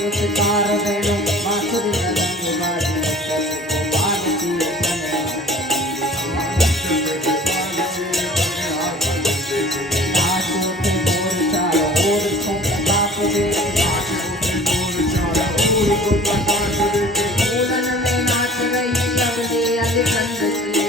पुरस्कार भेड़ो मासुरी रंग बाजी गोपाल की तने नाचो के मोर चारो और तुम बाप दे फूलन में नाच रही अगले अलकंद की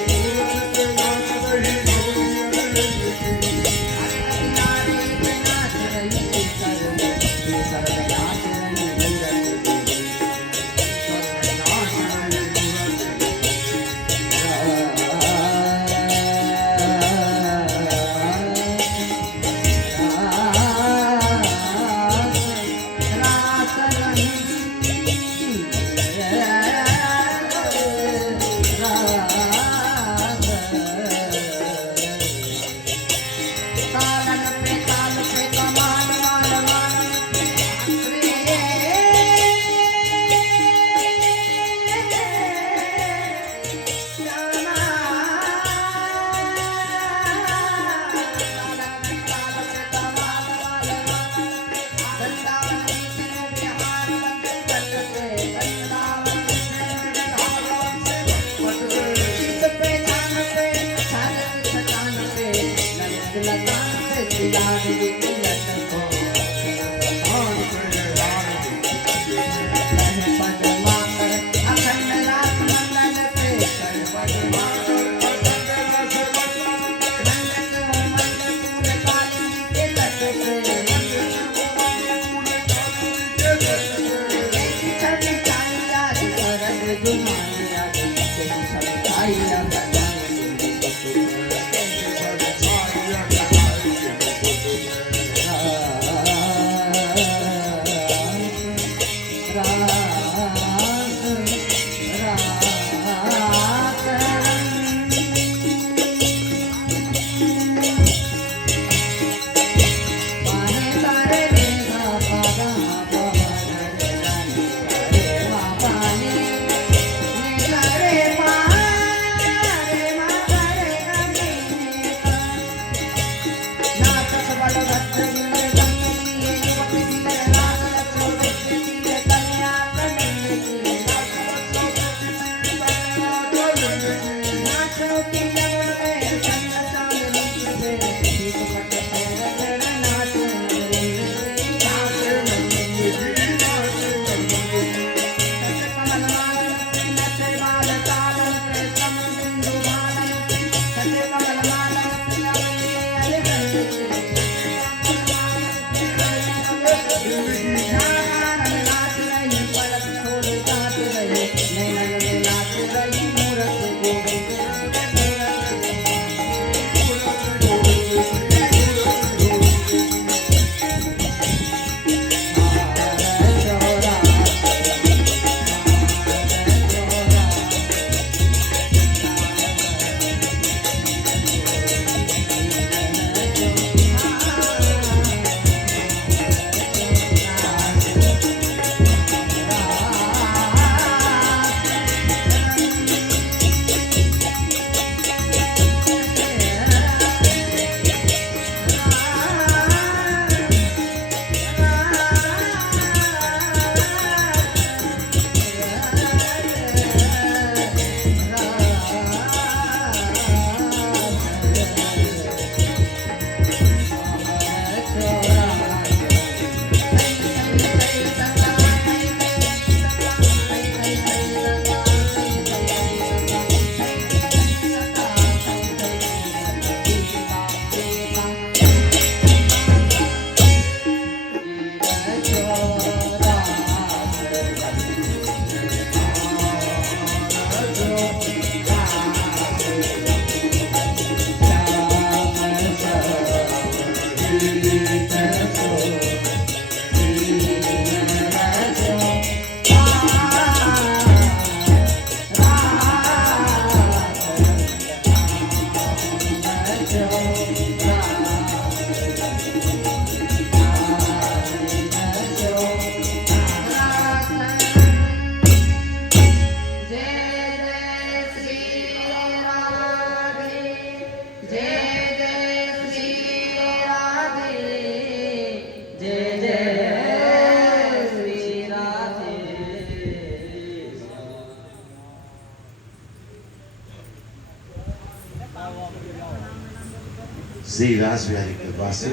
श्री रास बिहारी कृपा से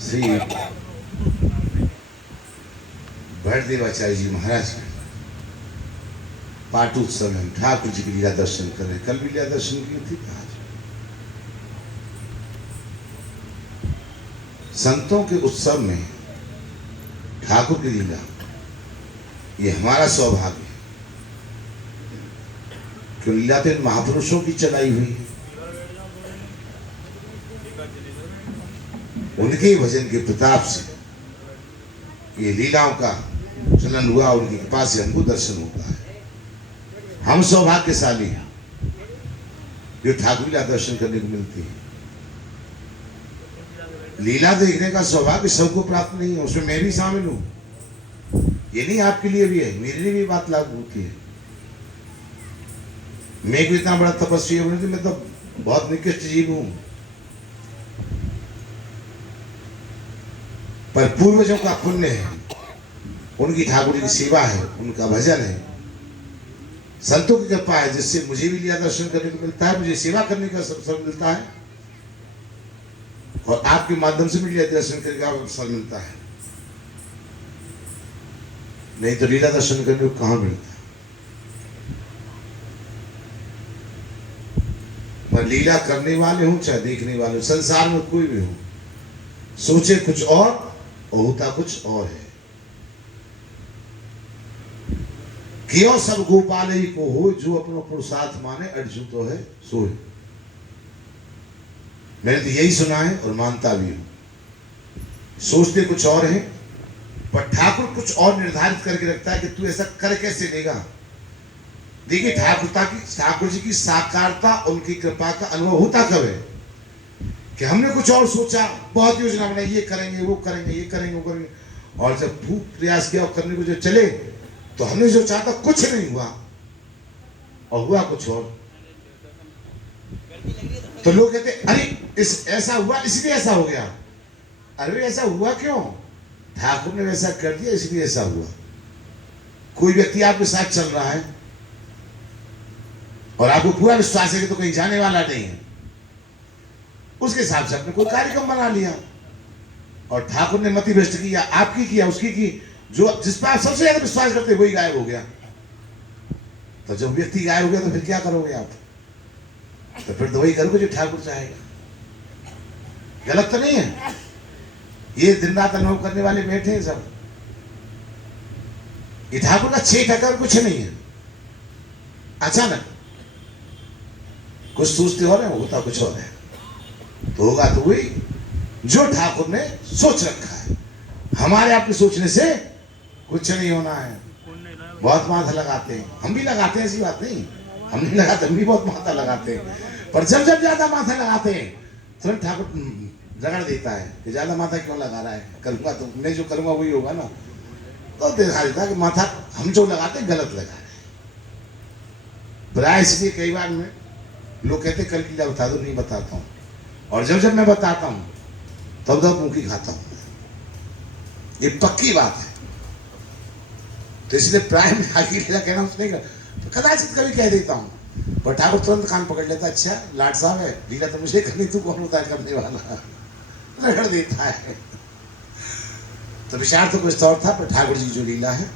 श्री भरदेवाचार्य जी महाराज के पाटोत्सव में हम ठाकुर जी की लीला दर्शन कर रहे। कल भी लीला दर्शन की थी आज। संतों के उत्सव में ठाकुर की लीला, ये हमारा सौभाग्य है कि लीला तो इन महापुरुषों की चलाई हुई है, उनके भजन के प्रताप से ये लीलाओं का चलन हुआ, उनकी कृपा से हमको दर्शन होता है। हम सौभाग्यशाली हैं जो ठाकुर लीला दर्शन करने को मिलती है। लीला देखने का सौभाग्य सबको प्राप्त नहीं है, उसमें मैं भी शामिल हूं। ये नहीं आपके लिए भी है, मेरे लिए भी बात लागू होती है। मैं कोई इतना बड़ा तपस्वी हूं, मैं तो बहुत निकृष्ट जीव हूं, पर पूर्वजों का पुण्य है, उनकी ठाकुर की सेवा है, उनका भजन है, संतों की कृपा है, जिससे मुझे भी लीला दर्शन करने को मिलता है, मुझे सेवा करने का अवसर मिलता है, और आपके माध्यम से भी लीला दर्शन करने का अवसर मिलता है। नहीं तो लीला दर्शन करने को कहां मिलता है। पर लीला करने वाले हो चाहे देखने वाले हो, संसार में कोई भी हो, सोचे कुछ और होता कुछ और है। क्यों सब गोपाल ही को हो, जो अपनो पुरुषार्थ माने अटजू तो है सोए। मैंने तो यही सुना है और मानता भी हूं। सोचते कुछ और है, पर ठाकुर कुछ और निर्धारित करके रखता है कि तू ऐसा कर कैसे लेगा। देखिए ठाकुर जी की साकारता, उनकी कृपा का अनुभव होता कब है कि हमने कुछ और सोचा, बहुत योजना बनाई, ये करेंगे वो करेंगे, ये करेंगे वो करेंगे, और जब खूब प्रयास किया और करने को जो चले तो हमने जो चाहता कुछ नहीं हुआ और हुआ कुछ और। तो लोग कहते अरे ऐसा हुआ इसलिए ऐसा हो गया। अरे ऐसा हुआ क्यों? ठाकुर ने वैसा कर दिया इसलिए ऐसा हुआ। कोई व्यक्ति आपके साथ चल रहा है और आपको पूरा विश्वास है कि तो कहीं जाने वाला नहीं है, उसके हिसाब से आपने कोई कार्यक्रम बना लिया और ठाकुर ने मति भ्रष्ट किया, आपकी किया, उसकी की, जो जिस पर आप सबसे ज्यादा विश्वास करते वही गायब हो गया। तो जब व्यक्ति गायब हो गया तो फिर क्या करोगे आप? तो फिर तो वही करोगे जो ठाकुर चाहेगा। गलत तो नहीं है? ये दिन रात अनुभव करने वाले बैठे हैं सब। ये ठाकुर का 6 टका कुछ नहीं है। अचानक कुछ सोचते हो रहे होता कुछ और है, तो होगा तो वही जो ठाकुर ने सोच रखा है। हमारे आपके सोचने से कुछ नहीं होना है। बहुत माथा लगाते हैं, हम भी लगाते हैं, ऐसी बात नहीं, हम नहीं लगाते, हम भी बहुत माथा लगाते हैं, पर जब जब ज्यादा माथा लगाते हैं तुरंत ठाकुर रगड़ देता है कि ज्यादा माथा क्यों लगा रहा है, करूंगा तो मैं जो करूंगा वही होगा ना। तो दिखा देता है कि माथा हम जो लगाते गलत लगा है। प्राय इसलिए कई बार में लोग कहते कल की लीला बता दो, नहीं बताता हूँ, और जब जब मैं बताता हूँ तब तब मुंह की खाता हूँ। ये पक्की बात है। तो इसलिए प्राय में आगे लीला कहना नहीं कर, तो कदाचित कभी कह देता हूँ, पर ठाकुर तुरंत कान पकड़ लेता, अच्छा लाट साहब है, लीला तो मुझे करनी, तू कौन होता है करने वाला, रगड़ देता है। तो विचार तो कुछ और था, पर ठाकुर जी की जो लीला है,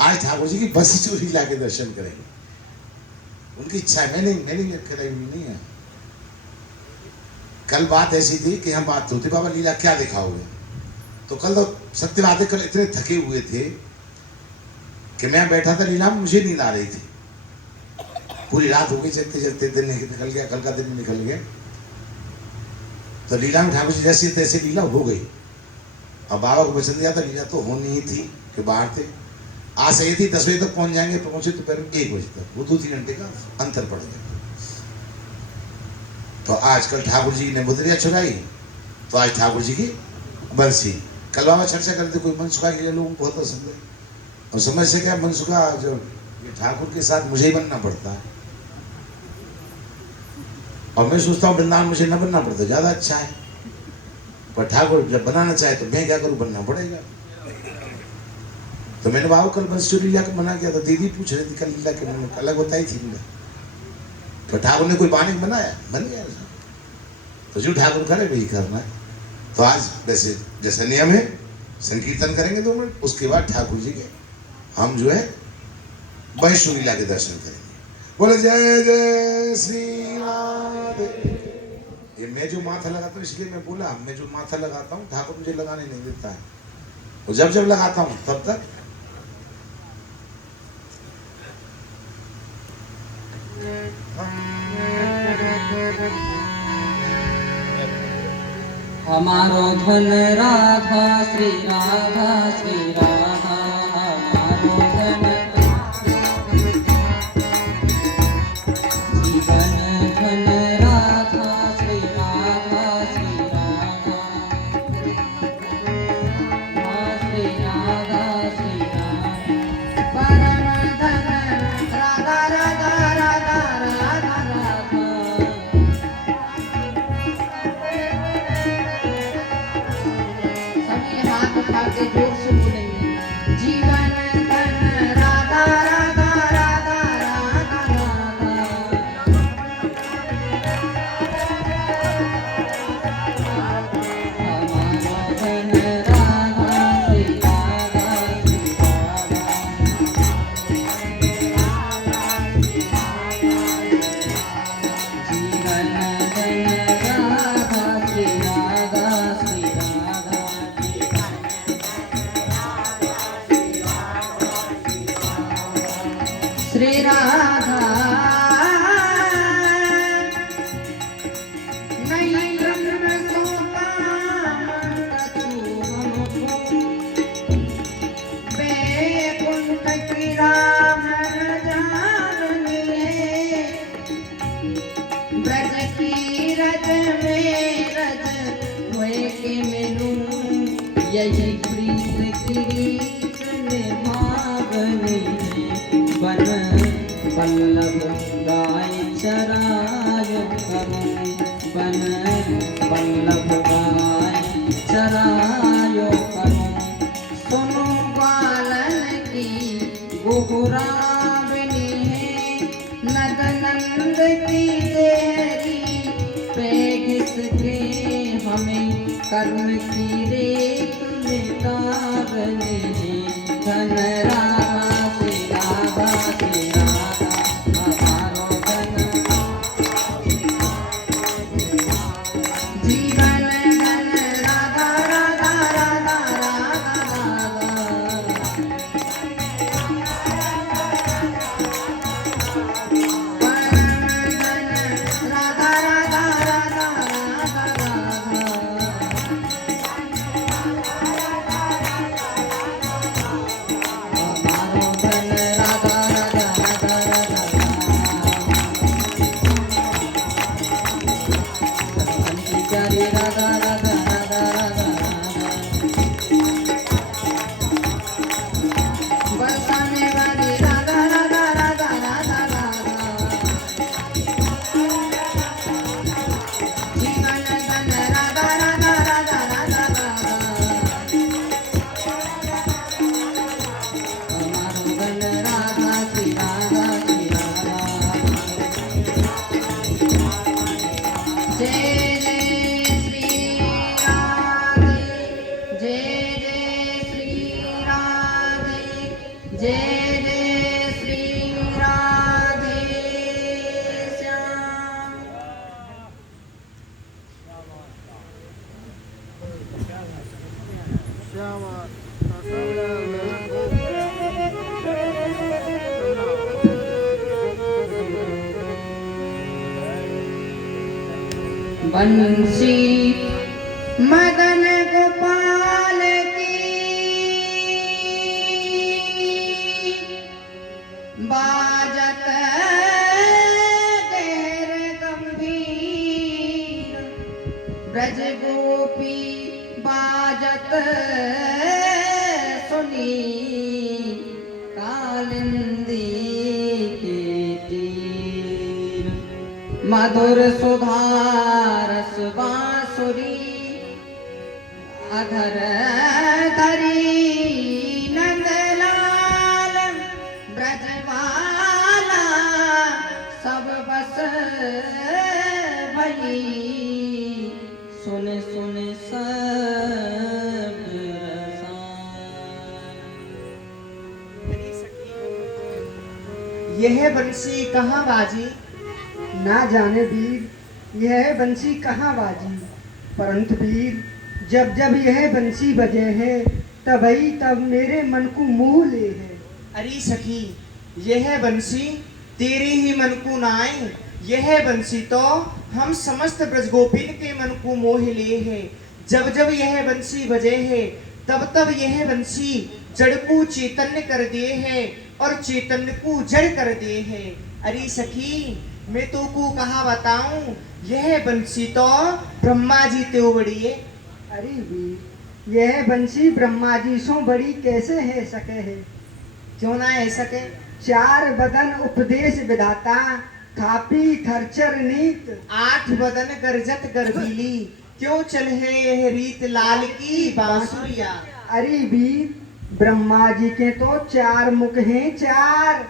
आज ठाकुर जी की बसी जो लीला के दर्शन करेंगे। उनकी इच्छा है, मैंने कराई हुई नहीं है। कल बात ऐसी थी कि हम बात होती बाबा लीला क्या दिखाओगे, तो कल तो सत्य बातें कल इतने थके हुए थे कि मैं बैठा था लीला में, मुझे नींद आ रही थी। पूरी रात हो गई, जगते जगते दिन निकल गया, कल का दिन निकल गया। तो लीला में ठाकुर जी जैसे तैसे लीला हो गई। अब बाबा को वचन दिया था लीला तो होनी ही थी कि बाहर थे। आज सही थी 10 बजे तक पहुंच जाएंगे, पहुंचे तो फिर 1 बजे तक, वो 2-3 घंटे का अंतर पड़ गया। तो आज कल ठाकुर जी ने मुद्रिया छुड़ाई, तो आज ठाकुर जी की बरसी। कल बाबा चर्चा करते कोई मनसुखा के लिए लोगों को बहुत पसंद है, और समझ से क्या मनसुखा जो ठाकुर के साथ मुझे ही बनना पड़ता है, और मैं सोचता हूँ वृंदावन मुझे न बनना पड़ता ज्यादा अच्छा है, पर ठाकुर जब बनाना चाहे तो मैं क्या करूँ, बनना पड़ेगा। तो मैंने बाबू कल बंसुरी लीला को मना किया था, दीदी पूछ रही थी कल लीला के मैंने अलग बताई थी लीला, तो ठाकुर ने कोई बानिक बनाया बन गया, तो जो ठाकुर करे वही करना है। तो आज वैसे जैसा नियम है संकीर्तन करेंगे 2 मिनट, उसके बाद ठाकुर जी के हम जो है वैष्णो लीला के दर्शन करेंगे। बोले जय जय श्री राधे। ये मैं जो माथा लगाता हूँ इसलिए मैं बोला, मैं जो माथा लगाता हूँ ठाकुर मुझे लगाने नहीं देता है, वो जब जब लगाता हूँ तब तक हमारो धन राधा श्री राधा श्री राधा, हमारो धन जीवन धन राधा श्री राधा श्री राधा, श्री राधा श्री राधा, परम धन राधा राधा राधा राधा राधा। सभी हाथ उठा के जोर से बोलेंगे, जीवन धन राधा राधा राधा राधा राधा, हमारा धन राधा श्री राधा श्री राधा, जीवन धन राधा श्री राधा श्री राधा, श्री राधा नहीं ब्रह्म सोता कछु हमको, बैकुंठ की राम जानिए, ब्रज की रज में रज हुए के मिलूं, यही प्रीत किरीट में भागने बन पल्लव गाय चराय करूं, बन पल्लव गाय चराय करूं, सुनो बालन की गुहुरावनी है, नद नंद की देहरी पे घिसके हमें कर्म की रेत में तारने, धन राधा श्री राधा श्री राधा, हमारो धन जीवन धन राधा राधा राधा राधा राधा, परम धन राधा राधा राधा राधा राधा, हमारो धन राधा राधा राधा राधा, सतन की प्यारी राधा राधा राधा राधा राधा, बरसाने वाली राधा राधा राधा राधा राधा, जीवन धन राधा राधा राधा राधा राधा, हमारो धन राधा श्री राधा श्री राधा, जय जय श्री राधे, जय जय श्री राधे, जय जय श्री राधे श्याम। बंसी मदन गोपाल की बाजत गहर गंभीर, ब्रज गोपी बाजत सुनी, कालिंदी के तीर, मधुर सुधारस बांसुरी, अधर धरी नंदलाल सुन सुन सब रसायन। यह बंसी कहाँ बाजी? ना जाने वीर यह बंसी कहाँ बाजी, परंतु वीर जब जब यह बंसी बजे है तभी तब मेरे मन को मोह ले है। अरे सखी, यह बंसी तेरे ही मन को नाए, यह बंसी तो हम समस्त ब्रजगोपिन के मन को मोह ले है। जब जब यह बंसी बजे है तब तब यह बंसी जड़ को चैतन्य कर दे है और चैतन्य को जड़ कर दे है। अरे सखी, मैं तो को कहा बताऊं, यह बंसी तो ब्रह्मा जी ते बड़ी है। अरे वीर यह बंसी ब्रह्मा जी सो बड़ी कैसे है सके है? क्यों ना है सके? चार बदन उपदेश विधाता, थापी थरचर नीत, आठ बदन गरजत गर्भीली, क्यों चल है यह रीत लाल की बांसुरिया। अरे वीर ब्रह्मा जी के तो चार मुख हैं चार,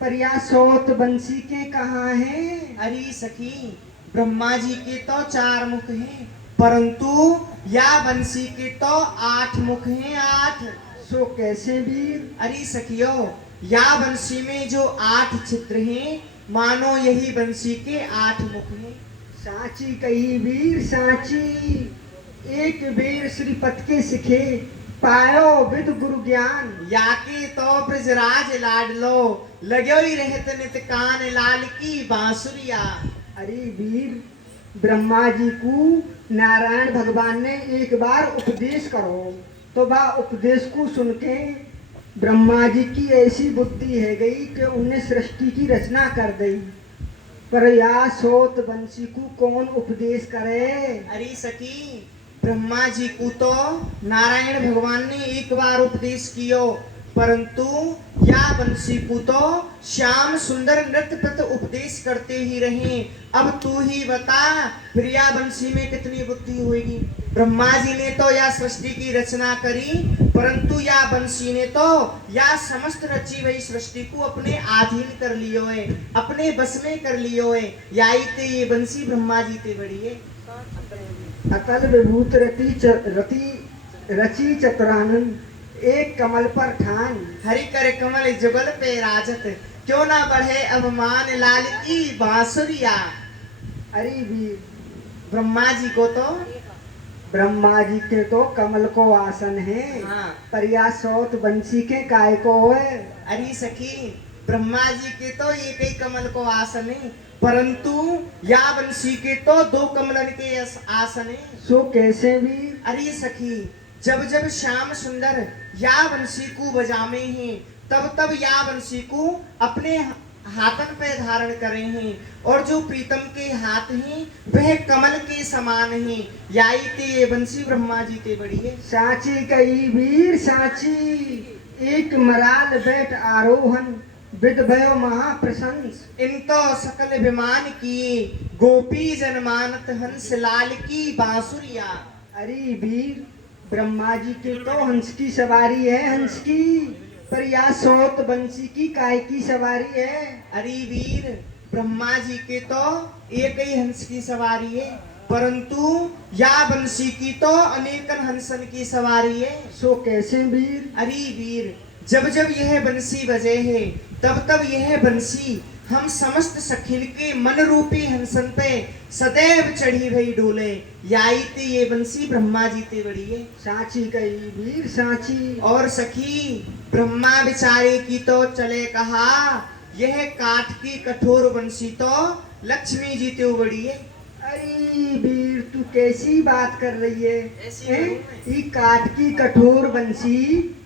पर या सोत बंसी के कहाँ हैं? अरे सखी, ब्रह्मा जी के तो चार मुख हैं, परंतु या बंसी के तो आठ मुख हैं, आठ। सो कैसे वीर? अरे सखियो, या बंसी में जो आठ चित्र हैं, मानो यही बंसी के आठ मुख हैं। सांची कही वीर सांची, एक बेर श्रीपत के सिखे, पायो विद गुरु ज्ञान। या के तो ब्रजराज लाडलो, लगो ही रहत नित कान लाल की बांसुरिया। अरे वीर ब्रह्मा जी को नारायण भगवान ने एक बार उपदेश करो, तो वह उपदेश को सुन के ब्रह्मा जी की ऐसी बुद्धि है गई कि उन्हें सृष्टि की रचना कर दी, पर या सोत बंसी को कौन उपदेश करे? अरे सखी, ब्रह्मा जी को तो नारायण भगवान ने एक बार उपदेश कियो, परंतु या बंसी को तो श्याम सुंदर नृत्य प्रत उपदेश करते ही रहे। अब तू ही बता, फिर या बंसी में कितनी बुद्धि होगी? ब्रह्मा जी ने तो या सृष्टि की रचना करी, परंतु या बंसी ने तो या समस्त रची हुई सृष्टि को अपने अधीन कर लियो है, अपने बस में कर लियो है। याई ते ये बंसी ब्रह्मा जी ते बड़ी है। अकल विभूत रची चतुरानंद, एक कमल पर ठान। हरि कर कमल जुगल पे राजत, क्यों ना बढ़े अभिमान लाल की बांसुरिया। अरे वीर ब्रह्मा जी को तो ब्रह्मा जी के तो कमल को आसन है, हाँ। पर या सोत बंसी के काय को है? अरे सखी, ब्रह्मा जी के तो एक ही कमल को आसन है, परंतु या बंसी के तो दो कमलन के आसन है। सो कैसे वीर? अरे सखी, जब जब श्याम सुंदर या बंसी को बजामे हैं, तब तब या बंसी को अपने हाथन पे धारण करे हैं, और जो प्रीतम के हाथ हैं वह कमल के समान हैं। याई ते ये बंसी ब्रह्मा जी ते बड़ी है। सांची कही वीर सांची, एक मराल बैठ आरोहन, विद भयो महाप्रशंस। इनको सकल विमान किए, गोपी जन मानत हंस लाल की बांसुरिया। अरे वीर ब्रह्मा जी के तो हंस की सवारी है हंस की, पर या सोत बंसी की काय की सवारी है? अरे वीर, ब्रह्मा जी के तो एक ही हंस की सवारी है, परंतु या बंसी की तो अनेकन हंसन की सवारी है। सो कैसे वीर? अरे वीर, जब जब यह बंसी बजे है तब तब यह बंसी हम समस्त सखिल के मन रूपी हंसन पे सदैव चढ़ी भई डोले। याई ते ये बंसी ब्रह्मा जी ते बड़ी है। सांची कही वीर सांची। और सखी, ब्रह्मा बिचारे की तो चले कहा, यह काठ की कठोर बंसी तो लक्ष्मी जी ते बड़ी है। अरे वीर तू कैसी बात कर रही है? ऐसी हैं? करूं ये काठ की कठोर बंसी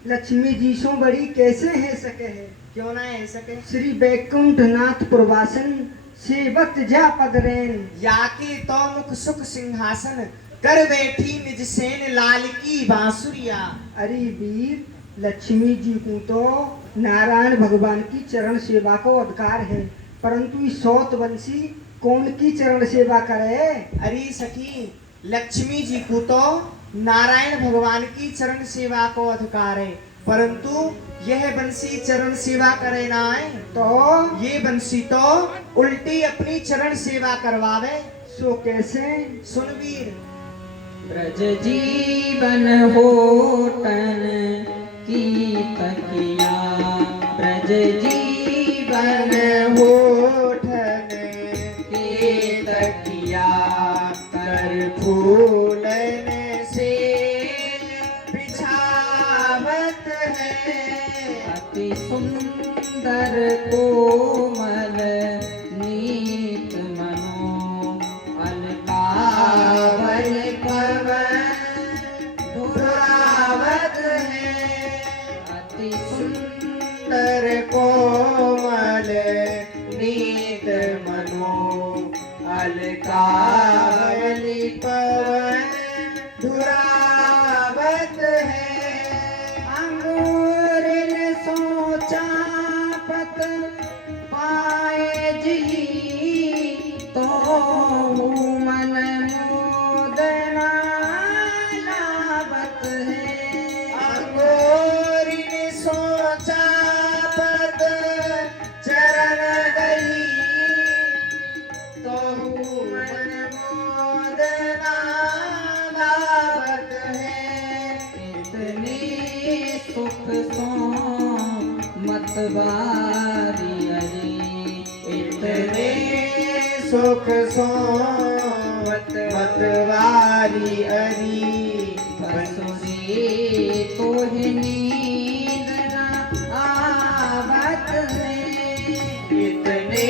लक्ष्मी जी सो बड़ी कैसे है सके है? क्यों ना है सके? श्री वैकुंठ नाथ प्रवासन, सेवत जा पदरेन। याके तो मुख सुख सिंहासन, कर बैठी निज सेन लाल की बांसुरिया। अरे वीर लक्ष्मी जी को तो नारायण भगवान की चरण सेवा को अधिकार है, परंतु इस सौत वंशी कौन की चरण सेवा करे? अरे सखी, लक्ष्मी जी को तो नारायण भगवान की चरण सेवा को अधिकार है, परंतु यह बंसी चरण सेवा करे ना है, तो ये बंसी तो उल्टी अपनी चरण सेवा करवावे। सो कैसे? सुन वीर, ब्रज जीवन होटन की तकिया, ब्रज जीवन होठन के तकिया कर फूलन से बिछावत है। अति सुंदर कोमल नीत मनो, अलकावल पवन धुरावत है। अति सुंदर कोमल नीत मनो, अलकावली पवन धुरावत है। अंगूरिन सोचा पत पाए जी, तो मन मोदना लावत है। अंगूरिन सोचा पद चरण गई, तो मन मोदना लावत है। इतने सुख सो मतवारी अरे, इतने सुख सो मतवारी अरी, बसुरी तोहि नींद न आवत है। इतने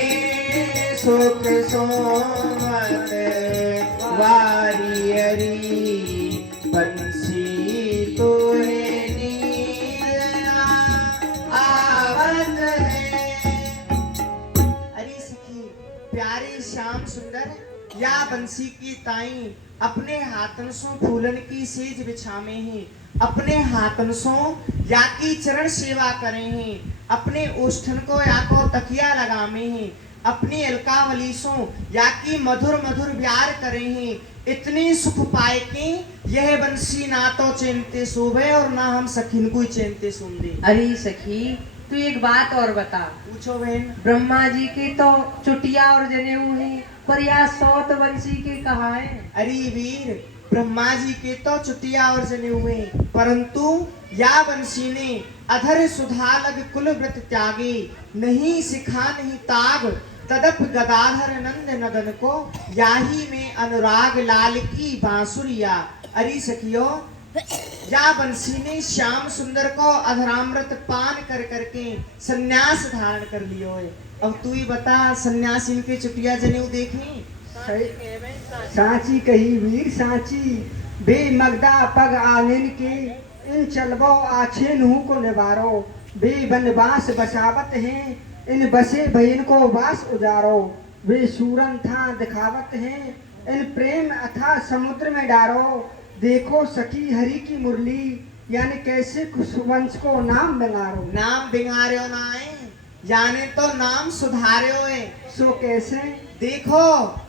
सुख सो मतवारी अरी, बंसी तोहे नींद न आवत है। अरे सखी प्यारे श्याम सुंदर या बंसी की ताई अपने हाथन सो फूलन की सेज बिछावे हैं, अपने हाथन सो या की चरण सेवा करे हैं, अपने ओष्ठन को या को तकिया लगावे हैं, अपनी अलकावली सो या की मधुर मधुर प्यार करे हैं। इतनी सुख पाए कि यह बंसी ना तो चैनते सोवे और ना हम सखिन को चैनते सुन दे। अरे सखी तू एक बात और बता, पूछो बहन। ब्रह्मा जी के तो चुटिया और जनेऊ है, पर यह सौत बंसी के कहा है? अरे वीर ब्रह्मा जी के तो चुटिया और जने हुए, परंतु या बंसी ने अधर सुधा लग कुल व्रत त्यागे, नहीं सिखा नहीं ताग तदप गदाधर नंद नदन को, याही में अनुराग लाल की बांसुरिया। अरे सखियो या बंसी ने श्याम सुंदर को अधरामृत पान कर करके सन्यास धारण कर लियो है। अब तू ही बता सन्यासी इनके चुटिया जनेऊ देखें। सांची कही वीर सांची, बे मगदा पग आलिन के, इन चलबो आछे नूह को निवारो, बे बनवास बसावत हैं, इन बसे भयन को वास उजारो, वे सूरन था दिखावत हैं, इन प्रेम अथा समुद्र में डारो, देखो सखी हरि की मुरली, यानी कैसे खुशवंश को नाम बिंगारो। नाम बिंगार्यो ना है, यानी तो नाम सुधार्यो है। सो कैसे? देखो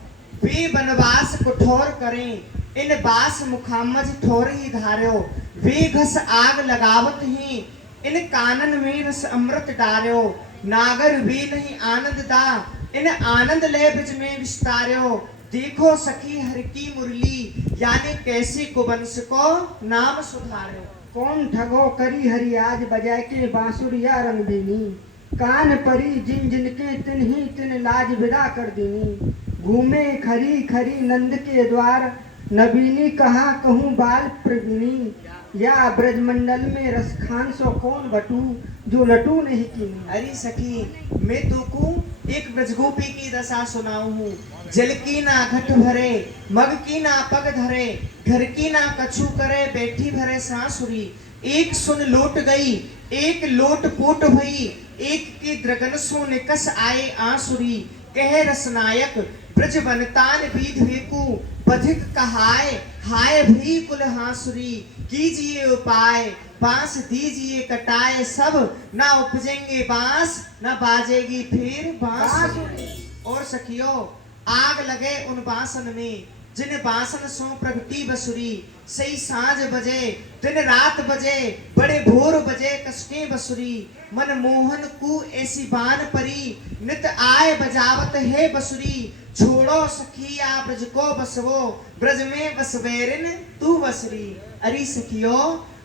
वे बनवास कठोर करें, इन बास मुखामज ठोर ही धार्यो, वे घस आग लगावत ही, इन कानन में रस अमृत डार्यो, नागर वे नहीं आनंद दा, इन आनंद ले ब्रज में विस्तार्यो, देखो सखी हर की मुरली, यानी कैसे कुबंश को नाम सुधार्यो। कौन ठगो करी हरि आज बजाए के बांसुरिया रंग बीनी, कान परी जिन जिन के तिन ही तिन लाज विदा कर दीनी, घूमे खरी खरी नंद के द्वार, नबीनी कहा कहूँ बाल प्रवीणी, या ब्रजमंडल में रसखान सो कौन बटू, जो लटू नहीं कीनी। अरे सखी मैं तुमको एक ब्रजगोपी की दशा सुनाऊ हूँ। जल की ना घट भरे, मग की ना पग धरे, घर की ना कछु करे, बैठी भरे सांसुरी, एक सुन लोट गई, एक लोट पोट भई, एक की द्रगन सो निकस आए आंसुरी, कह रसनायक ब्रज बनतान बीध वेकु, बधिक कहाय हाय भी कुल हांसुरी, कीजिए उपाय बांस दीजिए कटाए, सब ना उपजेंगे बांस, ना बाजेगी फिर बांसुरी। और सखियों आग लगे उन बांसन में, जिन बासन सो प्रगति बसुरी सही सांझ बजे दिन रात बजे बड़े भोर बजे कसके बसुरी मन मोहन को ऐसी बान परी नित आय बजावत है बसुरी छोड़ो सखिया ब्रज को बसवो ब्रज में बसवेरिन तू बसरी। अरे सखियो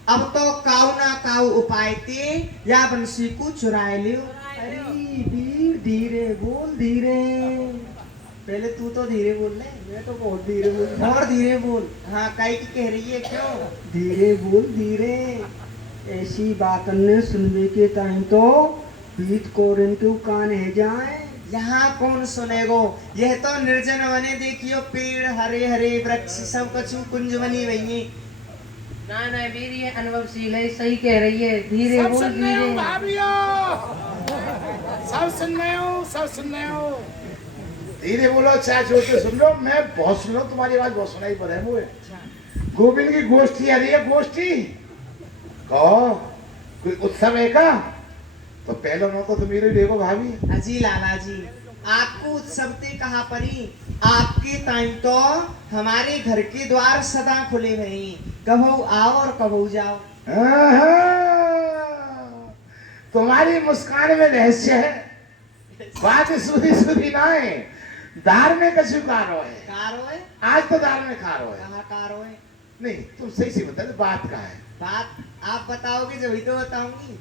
अब तो काऊ ना काऊ उपाय ते या बंसी को चुराए लियो। अरे वीर धीरे बोल धीरे। पहले तू तो धीरे बोल ले। मैं तो बहुत धीरे बोल रहा हूँ। और धीरे बोल। हाँ काई की कह रही है क्यों? धीरे बोल धीरे। ऐसी बात न सुनने के टाइम तो बीत कोरन के कान है जाए। यहाँ कौन सुनेगो? यह तो निर्जन वने देखियो पेड़ हरे हरे वृक्ष सब कछु कुंज बनी वही। ना ना वीर ये अनुभवशील है, सही कह रही है। धीरे सब बोल सुन रहे हो धीरे। भाभियों, सब सुन रहे हो, सब सुन रहे हो। धीरे बोलो चाहे जोर से सुन लो। मैं बहुत सुन लो, तुम्हारी आवाज बहुत सुनाई पड़ रही है मुझे। गोविंद की गोष्ठी आ रही है। गोष्ठी कहो कोई उत्सव है का? तो पहले मौका तो मेरे देखो भाभी। अजी लाला जी आपको उत्सव ते कहा परी। आपके टाइम तो हमारे घर के द्वार सदा खुले हुए, कबहू आओ और कबहू जाओ। तुम्हारी मुस्कान में रहस्य है। बात सुधी सुधी ना है, दार में कछु कारो है। कारो है? आज तो दार में खारो है। कहाँ कारो है? नहीं तुम सही से बता दो बात कहाँ है। बात आप बताओगे जब ही तो बताऊंगी।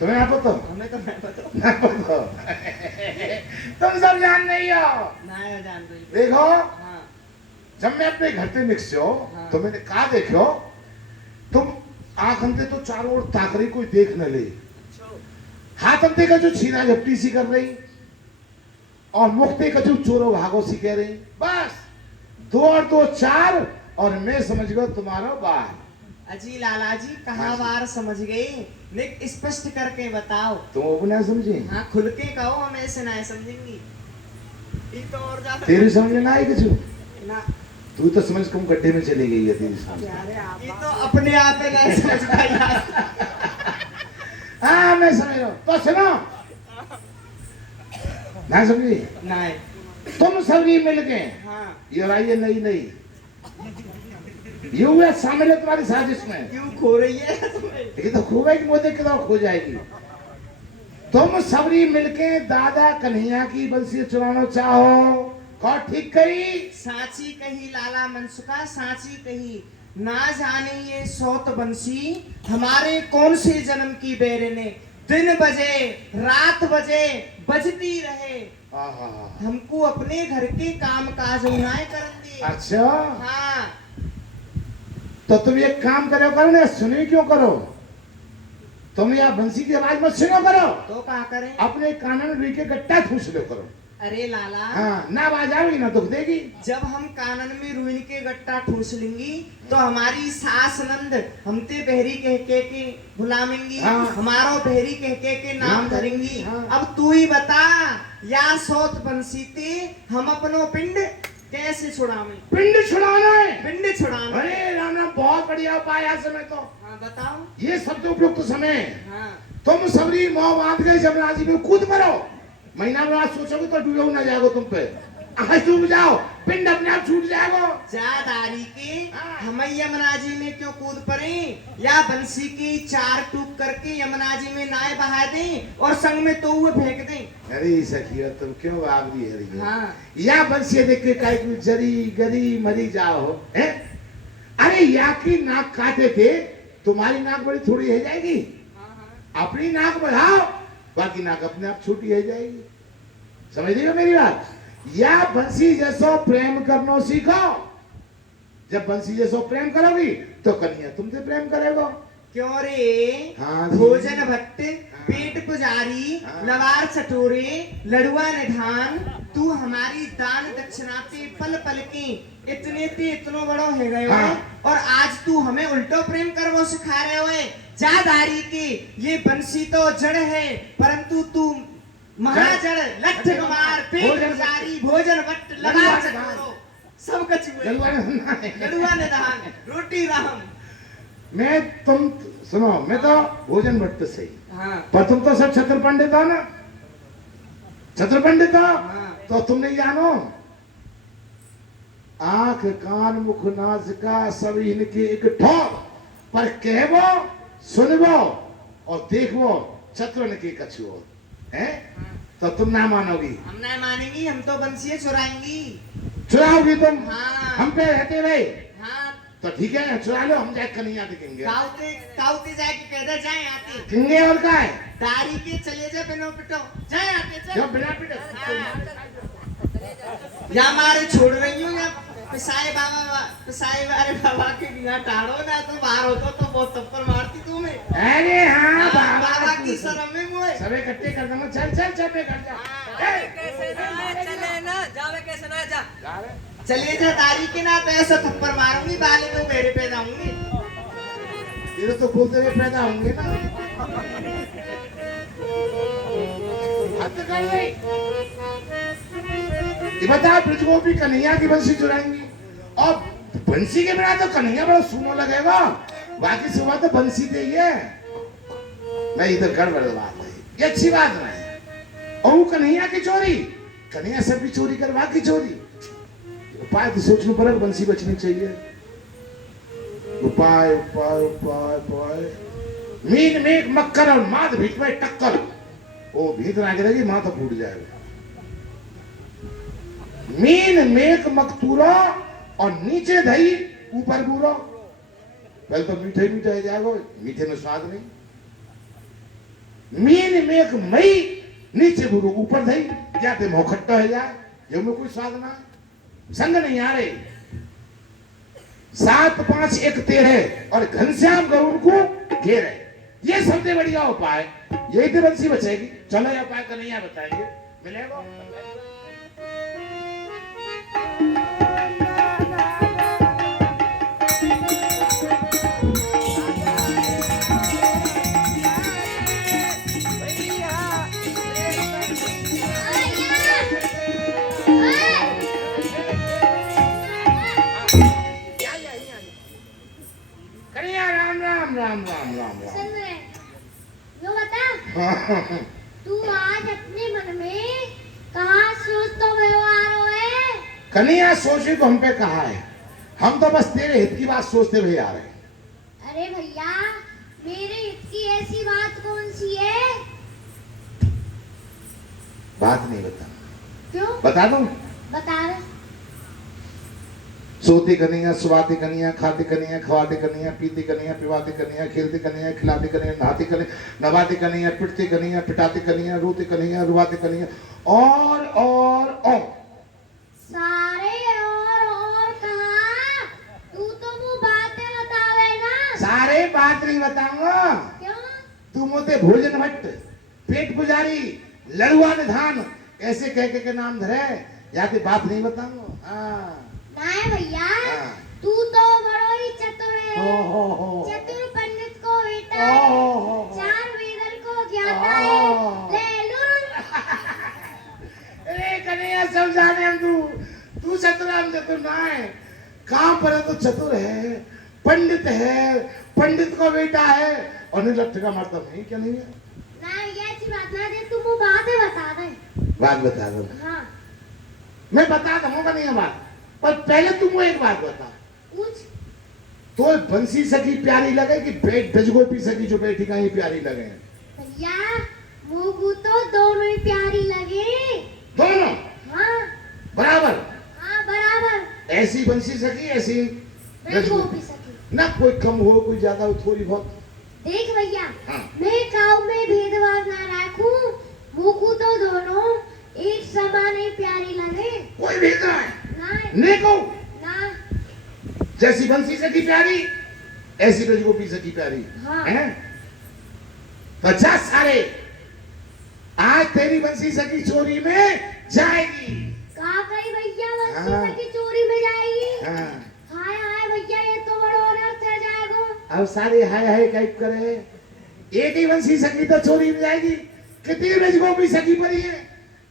तुम्हें आप बताओ। हमें तो मैं बताऊँ। ना बताओ। तुम सब जान नहीं हो। ना जान दो। देखो हाँ जब मैं अपने घर पे निकलो हाँ। तो मैंने कहा देखो तुम आंख अंधे तो चारों ओर ताक रही, कोई देख न ले। हाथ अंधे का जो छीना झपटी सी कर रही और मुक्ति का जो चोरो भागो सी कह रही। बस 2 और 2 4 और मैं समझ गया तुम्हारा बार। अजी लाला जी कहाँ हाँ जी। बार समझ गए? निक स्पष्ट करके बताओ। तुम वो ना समझे? हाँ खुल के कहो, हम ऐसे ना समझेंगे। ये तो और ज्यादा तेरी समझ में ना आई कुछ? ना तू तो समझ तुम गड्ढे में चली गई है तेरी समझ। प्यारे आप ये तो अपने आप में नहीं समझ पाया। हाँ मैं समझ रहा हूँ। तो सुनो ना समझी? नहीं। तुम सभी मिलके हाँ ये रही नई नई ये हुआ शामिल है तुम्हारी साजिश में। क्यों खो रही है तुम्हें? ये तो खो गई कि मुझे कितना खो जाएगी। तुम सबरी मिलके दादा कन्हैया की बंसी चुराना चाहो। कौन ठीक कही? साची कही लाला मनसुखा, साची कही। ना जाने ये सौत बंसी हमारे कौन से जन्म की बेरे ने दिन बजे रात बजे बजती रहे। आहा। हमको अपने घर के काम काज उन्हाय करन दे। अच्छा हाँ तो तुम एक काम करो ना, सुनी क्यों करो? तुम या बंसी की आवाज मत सुनो करो, तो क्या करें? अपने कानन में रुई के गट्टा ठूस लो करो। अरे लाला हाँ ना आवाज आएगी ना दुख देगी। जब हम कानन में रुइन के गट्टा ठूस लेंगी तो हमारी सास नंद हमते बहरी कह के बुलावेंगी। हाँ। हमारो बहरी कह के नाम नाम धरेंगी। हाँ। अब तू ही बता या सोत बंसीते हम अपनो पिंड कैसे छुड़ावे? पिंड छुड़ाना है। पिंड छुड़ाना। अरे राम राम बहुत बढ़िया उपाय है समय तो। हाँ बताओ। ये सबसे उपयुक्त समय। हाँ तुम सबरी मोह बांध गए जमुना जी में कूद मरो। महीना में आज सोचोगे तो डूबो ना जाएगो तुम पे। आज डूब जाओ पिंड अपने आप छूट जाएगो। जादारी के हाँ। हम यमुना जी में क्यों कूद पड़े? या बंसी की 4 टूक करके यमुना जी में नाय बहा दें और संग में तो वो फेंक दें। अरे सखिया तुम क्यों बाबरी है रही हो? हाँ या बंसी देख के काई को जरी गरी मरी जाओ है? अरे या की नाक काटे थे, तुम्हारी नाक बड़ी थोड़ी है जाएगी। अपनी नाक बढ़ाओ, बाकी नाक अपने आप छोटी है जाएगी। समझ रही हो मेरी बात? या बंसी जैसो प्रेम करना सीखो। जब बंसी जैसो प्रेम करोगी तो कन्हैया तुमसे प्रेम करेगा। क्यों रे? हाँ जी। भोजन भट्ट पेट पुजारी हाँ। लवार चटोरे लड़ुआ निधान तू हमारी दान दक्षिणा पे पल पल के इतने पे इतनो बड़ो है गए हाँ। और आज तू हमें उल्टो प्रेम करवो सिखा रहे हो। जादारी के ये बंसी तो जड़ है परंतु तू महाजड़ लठ कुमार पेट भोजन पुजारी भोजन भट्ट लवार चटोरो सब कछुए लड़ुआ निधान रोटी राम। मैं तुम सुनो, मैं तो भोजन भट्ट सही हाँ पर तुम तो सब छत्र पंडित हो ना। छत्र पंडित हो हाँ। तो तुम नहीं जानो आंख कान मुख नासिका सब इनके एक ठोर, पर कहवो सुनवो और देखवो चतुरन के कछुओ है। तो तुम ना मानोगी? हम ना मानेंगी, हम तो बंसी चुराएंगी। चुराओगी तुम? हाँ। हम पे रहते भाई। हाँ तो ठीक है, चुरा लो, हम जाए कन्हैया दिखेंगे। काउते जाके कहते जाए आते किंगे और का है दारी के चले जा बिना पिटो जाए आते चल। जो बिना पिटे या मारे छोड़ रही हूँ या पिसाए वाले बाबा के बिना टाड़ो ना तो बाहर होतो तो बहुत थप्पड़ मारती तुम्हें। अरे हाँ बाबा की शर्म में मुझे सबे इकट्ठे कर दूंगा। चल चल चल पे कर जा। चले ना जावे कैसे ना जा चले जा दारी के ना तो ऐसा थप्पड़ मारूंगी बाले में मेरे पे जाऊंगी। ये तो बोलते हुए पैदा होंगे ना। हद कर गई। ये बता ब्रजगोपी कन्हैया की बंसी चुराएंगी और बंसी के बिना तो कन्हैया बड़ा सुनो लगेगा, बाकी सुबह तो बंसी दे है। मैं इधर गड़बड़ बात है, ये अच्छी बात नहीं। और वो कन्हैया की चोरी, कन्हैया सब भी चोरी करवा की चोरी। उपाय तो सोचना पड़ेगा, बंसी बचनी चाहिए। उपाय उपाय उपाय उपाय मीन मेघ मक्कर और माध भीत में टक्कर, वो भीत ना गिरेगी माँ तो फूट जाएगा। मीन मेघ मकतूरो और नीचे दही ऊपर बूरो। पहले तो मीठे मीठे है जाएगा, मीठे में स्वाद नहीं। मीन मेघ मई नीचे बुरो ऊपर दही, जाते मुंह खट्टा है जाए, जो में कोई स्वाद ना संग नहीं आ रहे। 7 5 1 13 और घनश्याम गरुड़ को घेरे, ये सबसे बढ़िया उपाय। यही तो बंसी बचेगी। चलो ये उपाय कन्हैया बताएंगे, मिलेगा। राम राम राम राम। सुन रहे यो बता तू आज अपने मन में कहाँ सोच तो व्यवहार हो है। कन्हैया सोचे तो हम पे कहा है, हम तो बस तेरे हित की बात सोचते हुए आ रहे हैं। अरे भैया मेरे हित की ऐसी बात कौन सी है? बात नहीं बता। क्यों? बता दूं? बता रहे। सोती कन्हैया, सुवाती कन्हैया, खाती कन्हैया, खवाती कन्हैया, पीती कन्हैया, पिवाती कन्हैया, खेलती कन्हैया, खिलाती कन्हैया, नहाती कन्हैया, नवाती कन्हैया, पिटती कन्हैया, पिटाती कन्हैया, रोती कन्हैया, रुवाती कन्हैया, और सारे और कहा? तू तो वो बातें बतावे ना। सारे बात नहीं बताऊंगा। क्यों? तू मोते भोजन भट्ट, पेट पुजारी, लड़ुआ निधान ऐसे कह के नाम धरे, या तो बात नहीं बताऊंगा। हाँ नहीं भैया हाँ। तू तो बड़ो ही चतुर है। हो। चतुर पंडित को बेटा है, चार वेदन को ज्ञाता है। ले लो। अरे कन्हैया समझाने हम तू चतुर, हम चतुर ना है। कहाँ पर है तो चतुर है, पंडित है, पंडित को बेटा है, और नहीं लट्ठ का मतलब नहीं। क्या नहीं है ना ये अच्छी बात ना दे, तुम वो बातें बता दे। बात बता दो। हाँ मैं बता दूंगा नहीं बात, पर पहले तुम वो एक बात बता। पूछ। तो बंसी सखी प्यारी लगे कि ब्रजगोपी सखी जो बैठी कहीं प्यारी लगे? भैया मुझको तो दोनों ही प्यारी लगे। दोनों? हाँ बराबर? हाँ बराबर। ऐसी बंसी सखी, ऐसी ब्रजगोपी सखी। ना कोई कम हो कोई ज्यादा हो, थोड़ी बहुत। देख भैया हाँ। मैं काऊ में भेदभाव ना रखूं, मुझको तो दोनों एक समान ही प्यारी लगे। कोई भेद ना है। ना देखो ना जैसी बंसी सखी प्यारी, ऐसी ब्रजगोपी सखी प्यारी। हाँ। हैं? 50 सारे आज तेरी बंसी सखी चोरी में जाएगी। कहा गई भैया बंसी हाँ। सखी चोरी में जाएगी? हाँ। हाय हाय भैया ये तो बड़ा अनर्थ है जाएगा। अब सारे हाय हाय टाइप करे। एक ही बंसी सखी तो चोरी में जाएगी, कितनी ब्रजगोपी सखी पड़ी है।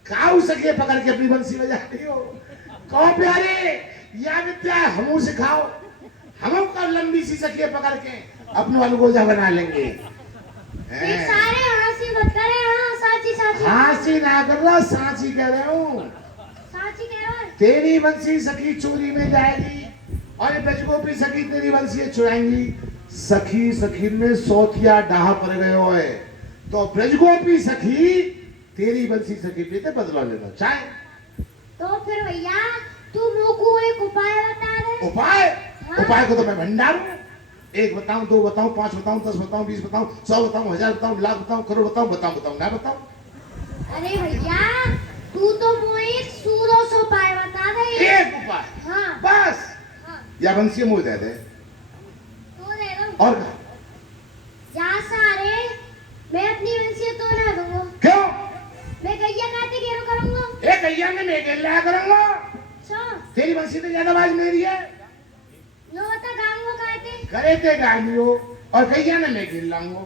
काऊ सखी पकड़ के अपनी बंसी में जाती हो। कहो प्यारे या विद्या हमू सिखाओ, हम का लंबी सी सखी पकड़ के अपने अलगोजा बना लेंगे। देख सारे हंसी मत करे। हाँ साची साची हाँसी ना कर रहा, सांची कह रहे हूँ। साची कह रहा है। तेरी बंसी सखी चोरी में जाएगी और ये ब्रजगोपी सखी तेरी बंसी चुराएंगी। सखी सखी में सोथिया डाह पर गए होए तो ब्रजगोपी सखी तेरी बंसी सखी पे बदला लेना चाहे। तो फिर भैया तू मुझको एक उपाय बता दे। उपाय? हाँ? उपाय को तो मैं भंडार हूं। 1 बताऊं, 2 बताऊं, 5 बताऊं, 10 बताऊं, 20 बताऊं, 100 बताऊं, 1000 बताऊं, लाख बताऊं, करोड़ बताऊं, ना बताऊं। अरे भैया तू तो मुझे एक सूदो सो उपाय बता दे। एक उपाय? हाँ बस। हाँ या बंसी मुझे दे दे तो दे दो। और क्या? जा सारे मैं अपनी बंसी तो ना दूंगा। क्यों? मैं गैया काटे घेरो करूंगा। एक गैया में मैं गेला करूंगा। सो तेरी बंसी तो ज्यादा आवाज मेरी है। नो बता गांगो काटे। करे ते गालियो और गैया ने मैं गिर लाऊंगा।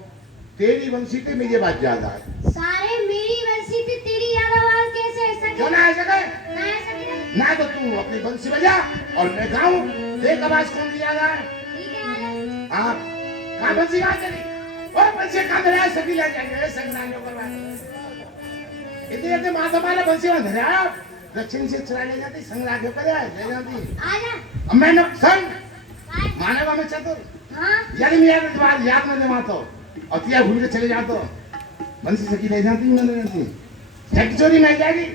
तेरी बंसी पे मेरी बात ज्यादा है। सारे मेरी बंसी थी तेरी याद आवाज कैसे ऐसा क्यों ना ऐसा कहे? ना ऐसा नहीं। ना तो तू अपनी बंसी बजा और मैं गाऊं। देख आवाज कौन दी ज्यादा है। ठीक है आजा। हाँ कहाँ बंसी कहाँ चली? और बंसी कहाँ धरा है? सभी ले जाएंगे संग्राम करवा। इतने इतने माता माला बंसी वहाँ धरा आप दक्षिण से चला ले जाती संग्राम के परे ले जाती। आजा। अब मैं न सन काय? मानेगा मैं चतुर हाँ यानी मैं याद में जमा तो और तिया भूल के चले जातो बंसी सखी ले जाती हूँ ले जाती झट चोरी नहीं जाएगी।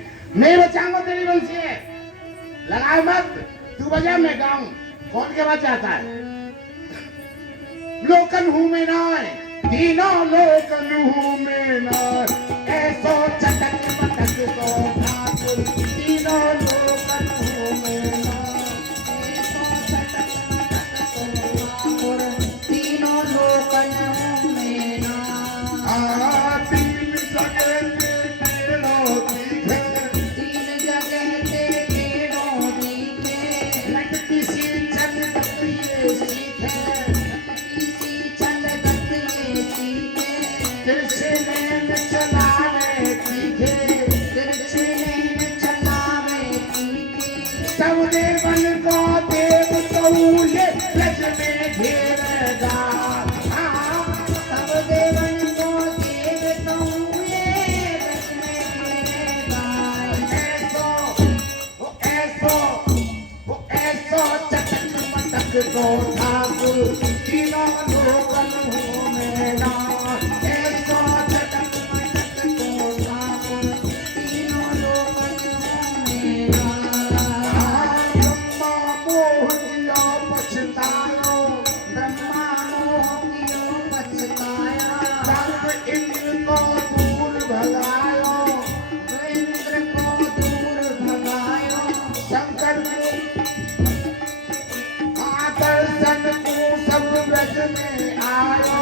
मैं बचाऊंगा तेरी बंसी है। लगाओ मत तू बजा मैं गाऊं। कौन के बाद जाता है? लोकन हूँ मैं नाय तीनों लोकन हूँ मैं नाय ऐसो चटक पटक तो ठाकुर तीनों लोकन हूँ मैं नाय ऐसो चटक पटक तो ठाकुर तीनों लोकन में ना। तीन जगह ते टेढ़ो दिखे 3 जगह ते टेढ़ो दिखे लटकी सी चलत ये सीखे किसी चलगत ये सीखे तिरछे नैन चलावे तीखे तिरछे नैन चलावे तीखे सब देवन को देव कहूँ ये रज में घेरेगा। सब देवन को देव कहूँ ये रच में घेरेगा। ऐसो चटक मटक तो ठाकुर तीनों लोकन हूँ मैं ना। ऐसो चटक मटक तो ठाकुर तीनों लोकन में ना। ब्रह्मा मोह दिया पछतायो ब्रह्मा मोह कियो पछताया सर्व इंद्र को दूर भगायो इंद्र को दूर भगायो शंकर दर्शन को सब ब्रज में आयो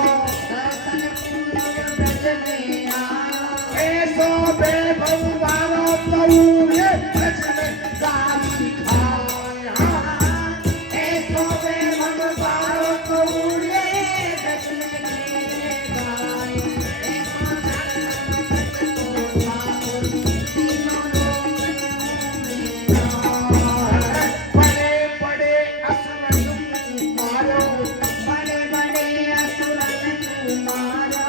दर्शन पूर्व ब्रज में आया ऐसो वैभव वारो तऊरे ब्रज में गाली खाए। ऐसो वैभव वारो तऊरे ब्रज में घेरे गाय ऐसो चटक तो ठाकुर तीनों लोकन में ना। बड़े बड़े असुर मारो बड़े बड़े असुरन को मारा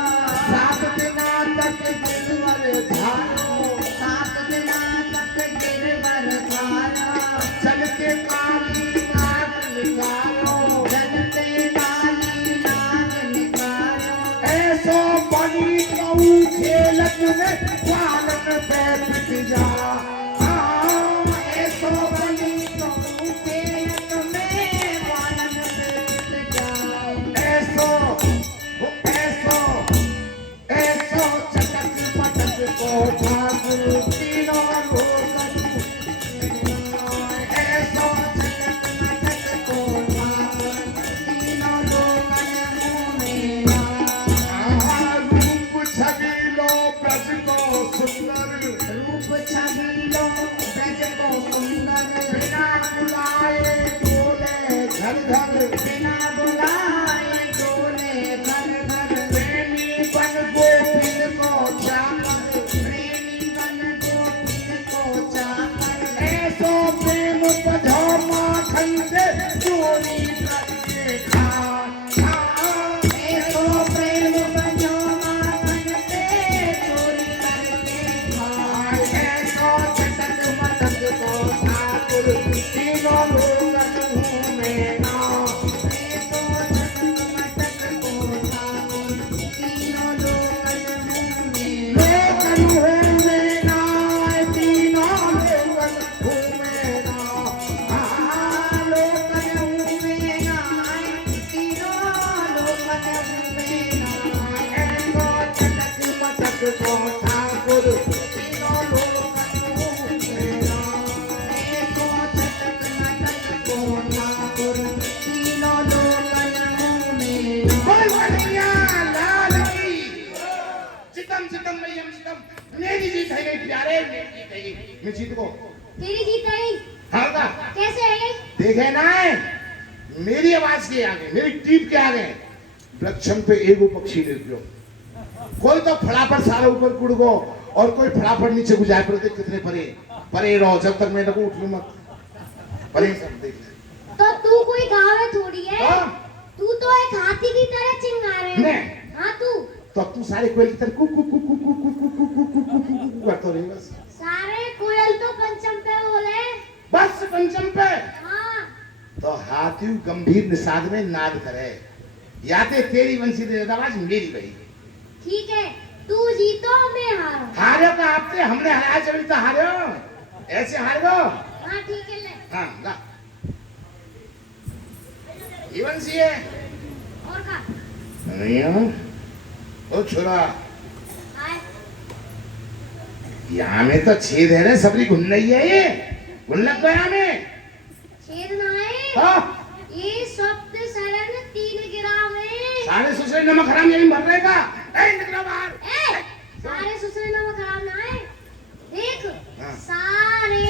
7 दिना तक गिरवर धारो 7 दिना तक गिरवर धारा चलते काली नाग निकालो चलते काली नाग निकालो ऐसो बनी कहू खेलत में पालन पे पिट जा। ऐसो बनी कहूँ खेलत में वालन पे पिट जाए ऐसो ऐसो चटक पटक को ठाकुर तीनों लोकन ऐसो चटक पटक को ठाकुर तीनों लोकन में ना। रूप छवि लो ब्रज को सुंदर रूप छवि अरे मेरी जीत है ये, मैं जीत को तेरी जीत है। हारगा कैसे है? देखे ना है मेरी आवाज के आगे, मेरी टीप के आगे वृक्षम पे एगो पक्षी निर्जो, कोई तो फड़ाफट सारा ऊपर कुड़ गो और कोई फड़ाफट नीचे गुजारे पर। देख कितने परे परे रहो, जब तक मैं उठ लूं मत परे सब देख ले। तो तू कोई गावे थोड़ी है, हाँ? तू तो एक हाथी की तरह चिंगा रहे है। मैं? हाँ तू तो अब तू सारे कोयल की तरह कु कु कु कु कु कु कु कु कु कु कु कु करता रहे बस। सारे कोयल तो पंचम पे बोले। बस पंचम पे हाँ तो हाथी गंभीर निषाद में नाद करे, या ते तेरी बंसी दे आवाज मेरी भाई। ठीक है, तू जीतो मैं हारो। हारे का आपने हमने हराया जब तो हारे हो, ऐसे हार गो। हाँ ठीक है ले। हाँ ला ये बंसी है और का नहीं हो ओ छोरा, आए यहाँ में तो छेद है रे, सबरी घुन रही है ये, घुन लग गया में। छेद ना है। हाँ ये शब्द शरण 3 ग्राम है। सारे ससुरे नमक हराम यही मर रहेगा। ए निकलो बाहर। ए, सारे ससुरे नमक खराब ना है। देख हाँ। सारे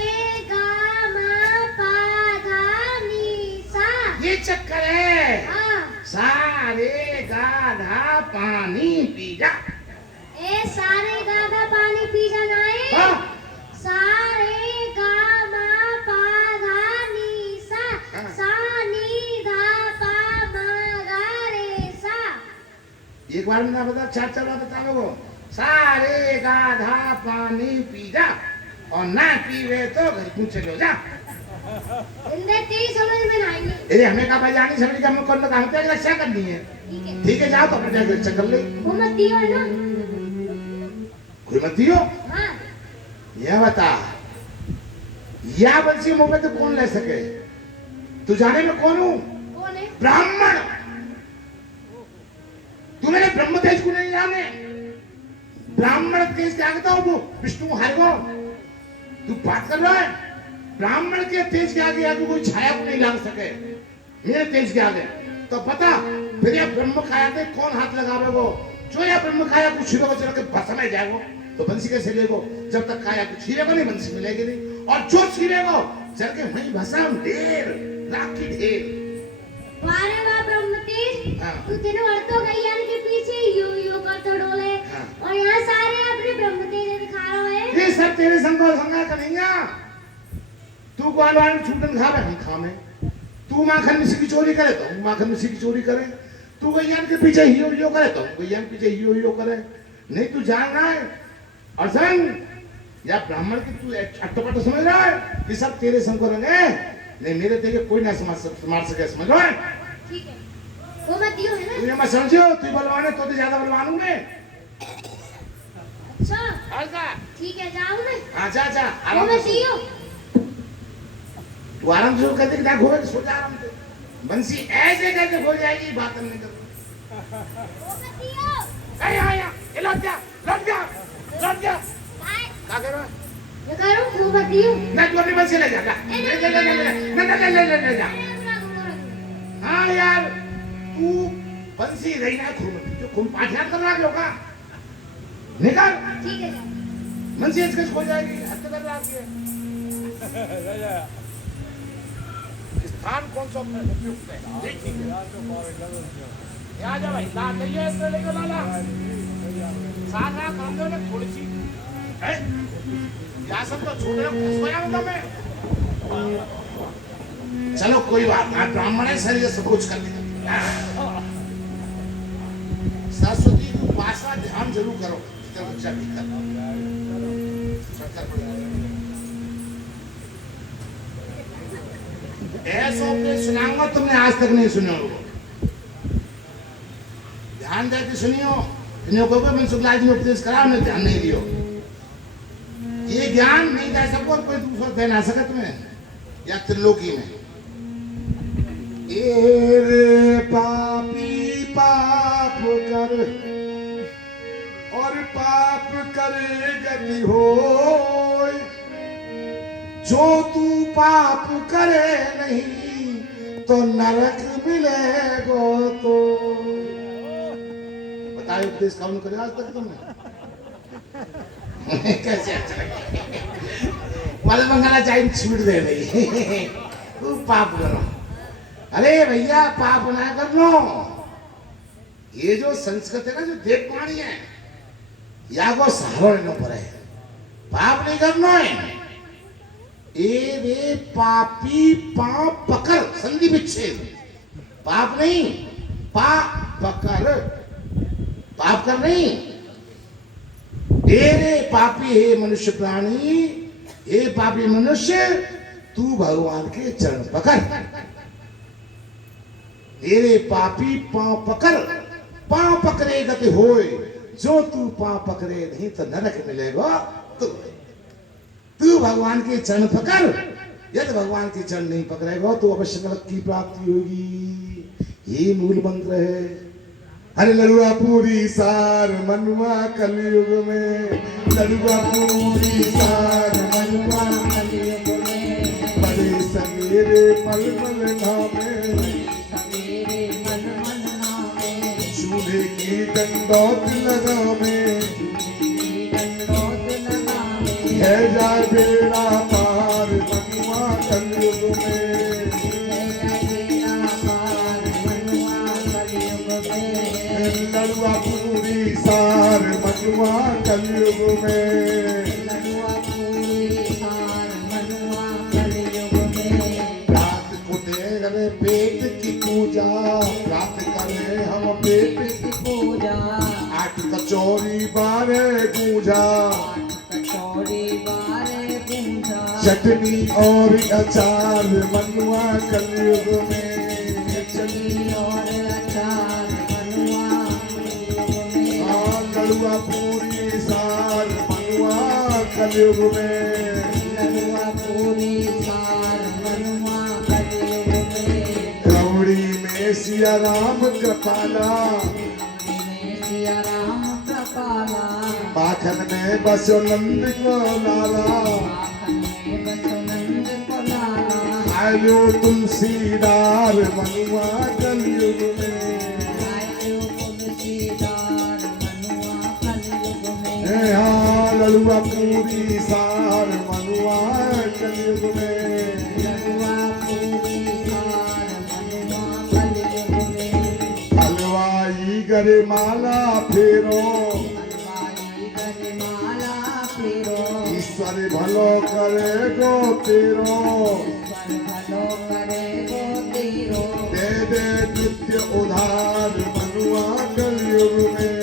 गा मा पा धा नी सा। ये चक्कर है, हाँ सारे गाधा पानी पी जा। ए सारे गाधा पानी पी जाना है। हाँ सारे गा मा पा धा नी सा। हाँ। सा नी धा पा मा गा रे सा। एक बार में ना बता, चार चार बार बता लोगो। सारे गाधा पानी पी जा और ना पीवे तो घर क्यों चलो जा। इंदे तेरी समझ में ना आएंगे। अरे हमें का बजानी समझ का हम करना काम पे रक्षा करनी है। ठीक है, ठीक है जाओ तो अपने रक्षा कर ले। वो मत दियो है ना। कोई मत दियो। हाँ यह बता या बंसी मुंह में तो कौन ले सके, तू जाने में कौन हूँ? कौन है? ब्राह्मण। तू मेरे ब्रह्म तेज को नहीं जाने, ब्राह्मण तेज के आगे तो वो विष्णु हार गो। तू बात कर रहा है ब्राह्मण के तेज के आगे आगे कोई छाया को नहीं लाग सके मेरे तेज के आगे। तो पता फिर ये ब्रह्म खाया थे कौन हाथ लगावे वो, जो या ब्रह्म खाया कुछ छीने को चलो के भस्म में जाएगो तो बंसी कैसे लेगो, जब तक खाया कुछ छीने को नहीं बंसी मिलेगी नहीं, और जो छीनेगो चल के वहीं भस्म ढेर राख की ढेर। वारे वाह ब्रह्म तेज। हाँ। तू तेरे वर्तो गैया के पीछे यो यो करते डोले। हाँ। और यहाँ सारे अपने ब्रह्म तेज दिखा रहे हैं। ये सब तेरे संग और संगा का नहीं है। तू ग्वाल वाल छूटन खावे हम खावे, तू माखन मिश्री की चोरी करे तो हम माखन मिश्री की चोरी करे, तू गैयान के पीछे हियो हियो करे तो हम गैयान के पीछे हियो हियो करे। नहीं तू जान रहा है और संग या ब्राह्मण की तू अट्टपट समझ रहा है कि सब तेरे संग को रंगे, नहीं मेरे तेरे कोई ना मार सके, समझ रहा है? ठीक है, वो मत दियो है ना। तू ये मत समझियो तू बलवान है तो ज्यादा बलवान हूं मैं। अच्छा आजा ठीक है, जाऊँ मैं। आजा आजा वो आराम मत से दियो। तू आराम से कहते कि घोड़े सो जा आराम से, बंसी ऐसे करके हो जाएगी बात नहीं कर। वो मत दियो। आया ये लौट जा लौट जा लौट जा। आए, क्या कर रहा है? ये करूँ, वो मत दियो। ना तू अपनी बंसी ले जा ले ले जा। हाँ यार तू बंसी रही ना खून जो खून पाठ्यात कर रहा होगा निकाल, ठीक है, बंसी इसके खो जाएगी हत्या कर रहा है। स्थान कौन सा उपयुक्त है ठीक है आ जा भाई ला चाहिए इसमें लेके लाला सारा काम दो ना थोड़ी सी है या सब तो छोड़ रहा हूँ सोया हूँ मैं। चलो कोई बात ना, ब्राह्मण है शरीर सब कुछ कर देगा। सरस्वती की उपासना ध्यान जरूर करो, इसका बच्चा भी ऐसा उपदेश सुनाऊंगा तुमने आज तक नहीं सुना होगा, ध्यान दे के सुनियो। इन्हें कहोगे मैंने शुक्ला जी ने उपदेश करा, उन्हें ध्यान नहीं दियो। ये ज्ञान नहीं दे सको कोई दूसरा दे ना सके तुम्हें या त्रिलोकी में। रे पापी पाप कर और पाप करे गति हो, जो तू पाप करे नहीं तो नरक मिलेगो। तो बताए उपदेश कौन करे आज तक तुमने? कैसे अच्छा लगेगा? मल मंगला चाहिए छूट दे रही तू पाप करो। अरे भैया पाप ना कर लो। ये जो संस्कृत है ना, जो देव पानी है, या को सहारो लेना पड़े। पाप नहीं करना है। ए रे पापी पाप पकड़, संधि विच्छेद। पाप नहीं, पाप पकड़, पाप कर नहीं। ए रे पापी हे मनुष्य प्राणी, हे पापी मनुष्य, तू भगवान के चरण पकड़। ए रे पापी पांव पकड़, पांव पकड़े गति होए, जो तू पांव पकड़े नहीं तो नरक मिलेगा। तू भगवान के चरण पकड़। यदि भगवान के चरण नहीं पकड़ेगा तो अवश्य नरक की प्राप्ति होगी। ये मूल मंत्र है। अरे लड़ुआ पूरी सार मनुआ कलयुग में, लड़ुआ पूरी सार मनुआ कलयुग में, बड़े सवेरे मलमल नामे, चूल्हे की डंडौत लगावे, है जाए बेड़ा पार मनुआ कलयुग में। लड़ुआ पूरी सार मनुआ कलयुग में, रात को देर पेट की पूजा, रात करें हम पेट की पूजा, 8 कचौरी 12 पूजा, चटनी और अचार मनुआ कलयुग में, चटनी और अचार मनुआ कलयुग में। लड़ुआ पूरी सार मनुआ कलयुग में, लड़ुआ पूरी सार मनुआ कलयुग में। रौड़ी में सिया राम कृपाला, सिया राम कृपाला, माखन में बसो नंद को लाला, आयो तुलसीदार मनुआ कलयुग में, आयो तुलसीदार मनुआ कलयुग में। हाँ लड़ुआ पूरी सार मनुआ कलयुग में, लड़ुआ पूरी सार मनुआ कलयुग में। हलवाई गरे माला फेरो, हलवाई गरे माला फेरो, ईश्वर भलो करे गो तेरो, दे दे नित्य उधार मनुआ कलयुग में,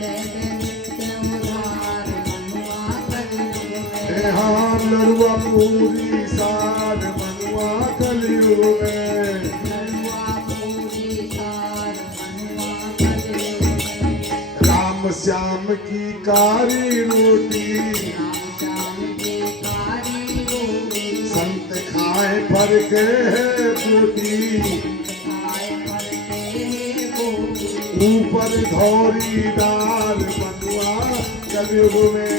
दे दे नित्य उधार मनुआ कलयुग में। हाँ लड़ुआ पूरी सार मनुआ कलयुग में, लड़ुआ पूरी सार मनुआ कलयुग में। राम श्याम की कारी रोटी, राम श्याम की कारी रोटी, संत खाए भर के है बूटी, ऊपर धौरीदार मनुआ कलयुग में,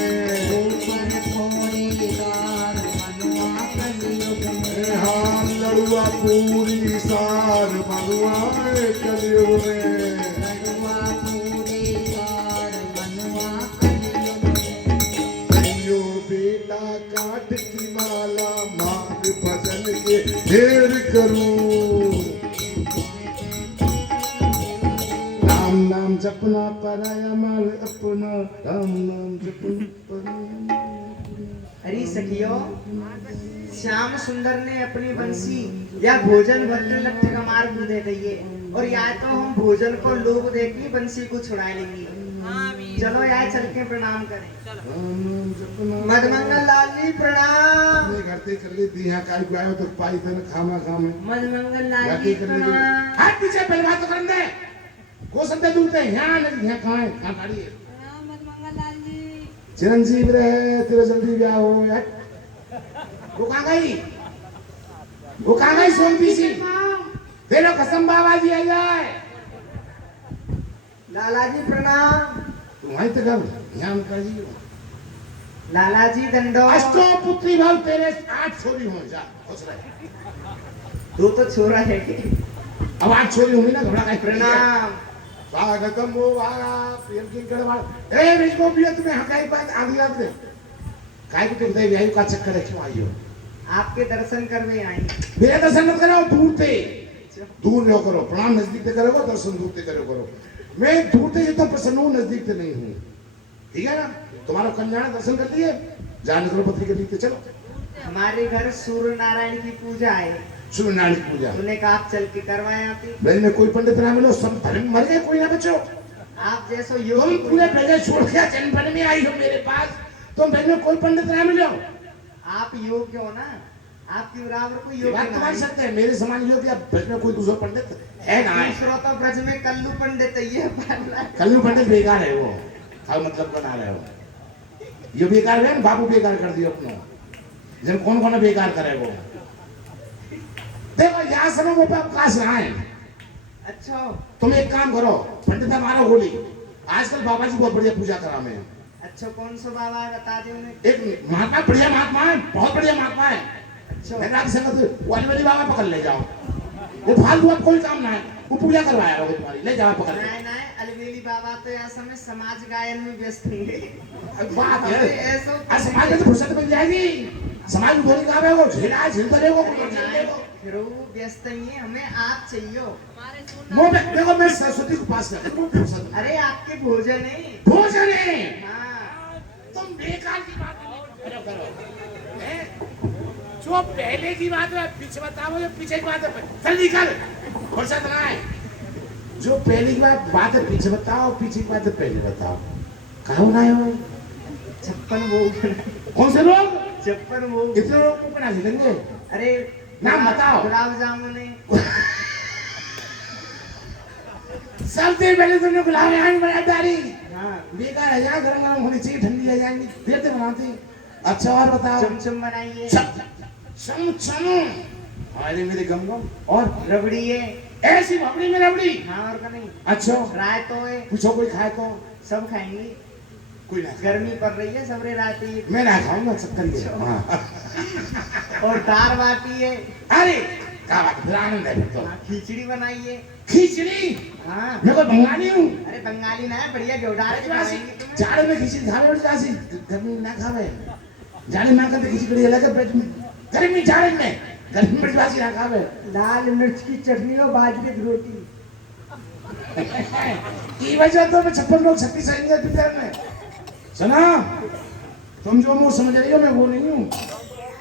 ऊपर धौरीदार मनुआ कलयुग में। हाँ लड़ुआ पूरी सार मनुआ कलयुग में, लड़ुआ पूरी सार मनुआ कलयुग में। कहियो बेटा काट की माला, मांग भजन के ढेर करूं, राम नाम जपना पराया माल अपना, राम नाम जपना पराया। अरे सखियो, श्याम सुंदर ने अपनी बंसी या भोजन भरकर लठ का मार्ग दे दिए, और या तो हम भोजन को लोग देके बंसी को छुड़ा लेंगे। चलो यार चल के प्रणाम करें। मधमंगल लाल जी प्रणाम। करते कर ले दिया काय गुआयो तो पाई थे खामा खामे। मधमंगल लाल जी प्रणाम। हाथ पीछे पहले बात तो करने दे। को संते दूते यहां नहीं यहां कहां है कहां गाड़ी है। प्रणाम मधमंगल लाल जी। चिरंजीव रहे तेरे जल्दी ब्याह हो यार। वो कहां गई? वो कहां गई सोनती सी? तेरे कसम बाबा जी आ जाए। लाला जी प्रणाम। वहीं तक कर यहां कर जी। लाला जी दंडो। अष्टो पुत्री भाव तेरे 8 छोरी हो जा खुश रहे। 2 तो छोरा है। अब 8 छोरी होंगी ना घबरा का प्रणाम। स्वागतम वो भागा पीएम की गड़बड़ ए बिजको पिया तुम्हें हकाई बात आधी रात दे काय को तुम दे आयु का चक्कर है क्यों आई हो आपके दर्शन करवे आई। मेरे दर्शन मत करो दूर रहो करो प्रणाम नजदीक से करो दर्शन दूर से करो मैं दूर से तो प्रसन्न हूँ नजदीक से नहीं हूँ ठीक है ना तुम्हारा कल्याण दर्शन कर लिए जाने करो पत्रिका लिखते चलो हमारे घर सूर्य नारायण की पूजा है। सूर्य नारायण की पूजा उन्हें कहा आप चल के करवाए आते। बहन में कोई पंडित ना मिलो सब धर्म मर गए कोई ना बचो आप जैसो तुम योगी पूरे प्रजा छोड़ के जन्मपन में आई हो मेरे पास तुम बहन में कोई पंडित ना मिलो आप योग्य हो ना, आपकी बराबर कोई योग्य बात तुम्हारी नहीं। सत्य है मेरे समान योग्य अब ब्रज में कोई दूसरा पंडित है ना है दूसरा तो ब्रज में कल्लू पंडित है, ये बात है। कल्लू पंडित बेकार है वो हर मतलब बना रहे हो ये बेकार है ना बाबू बेकार कर दिया अपना जब कौन कौन बेकार करे वो देखो यहाँ समय वो पे अवकाश रहा है अच्छा तुम एक काम करो पंडित हमारा होली आजकल बाबा जी बहुत बढ़िया पूजा करा में अच्छा कौन सा बाबा है बता दे उन्हें। एक महात्मा बढ़िया महात्मा है बहुत बढ़िया महात्मा है अच्छा मैं रात संगत वाली बाबा पकड़ ले जाओ वो फालतू अब कोई काम ना है वो पूजा करवाया होगा तुम्हारी ले जाओ पकड़ के नहीं नहीं अलवेली बाबा तो यह समय समाज गायन में व्यस्त होंगे। बात है अरे ऐसा आज समाज में तो फुर्सत मिल जाएगी समाज में बोली काम है वो झेला झेलता रहेगा फिर वो व्यस्त नहीं है, हमें आप चाहिए। वो देखो मैं सरस्वती को पास कर वो फुर्सत अरे आपके भोजन है। भोजन है हाँ तुम बेकार की बात करो करो हैं? जो पहले की बात है पीछे बताओ जो पीछे की बात है चल निकल फुर्सत ना है जो पहले की बात है पीछे बताओ पीछे की बात है पहले बताओ कहाँ ना हो 56 भोग कौन से लोग 56 भोग इतने लोग को बना लेंगे अरे नाम बताओ। गुलाब जामुन है। सबसे पहले तुमने गुलाब जामुन बनाया दारी हाँ बेकार है यहाँ गरम गरम होनी चाहिए ठंडी है जाएंगी देर से बनाती अच्छा और बताओ चमचम बनाइए। चमचम अरे मेरे गम और रबड़ी है। ऐसी भबड़ी में रबड़ी हाँ और का नहीं अच्छा राय तो है, पूछो कोई खाए तो सब खाएंगे। कोई ना खाए। गर्मी पड़ रही है सबरे रात ही। मैं ना खाऊंगा चक्कर ये हाँ और दाल बाटी है। अरे क्या बात फिर आनंद है फिर तो हाँ, खिचड़ी बनाइए। खिचड़ी हाँ मैं कोई बंगाली हूँ अरे बंगाली ना है बढ़िया घेवड़ारे के बनाएंगे तुम्हें। जाड़े में खिचड़ी खावे और कासी गर्मी में ना खावे जाड़े में करते खिचड़ी अलग है पेट में गर्मी जाड़े में गर्मी में बासी ना खावे लाल मिर्च की चटनी और बाजरे की रोटी। की वजह तो 56 लोग छत्तीस आएंगे पितर में सुना तुम जो मुंह समझ रही हो मैं वो नहीं हूँ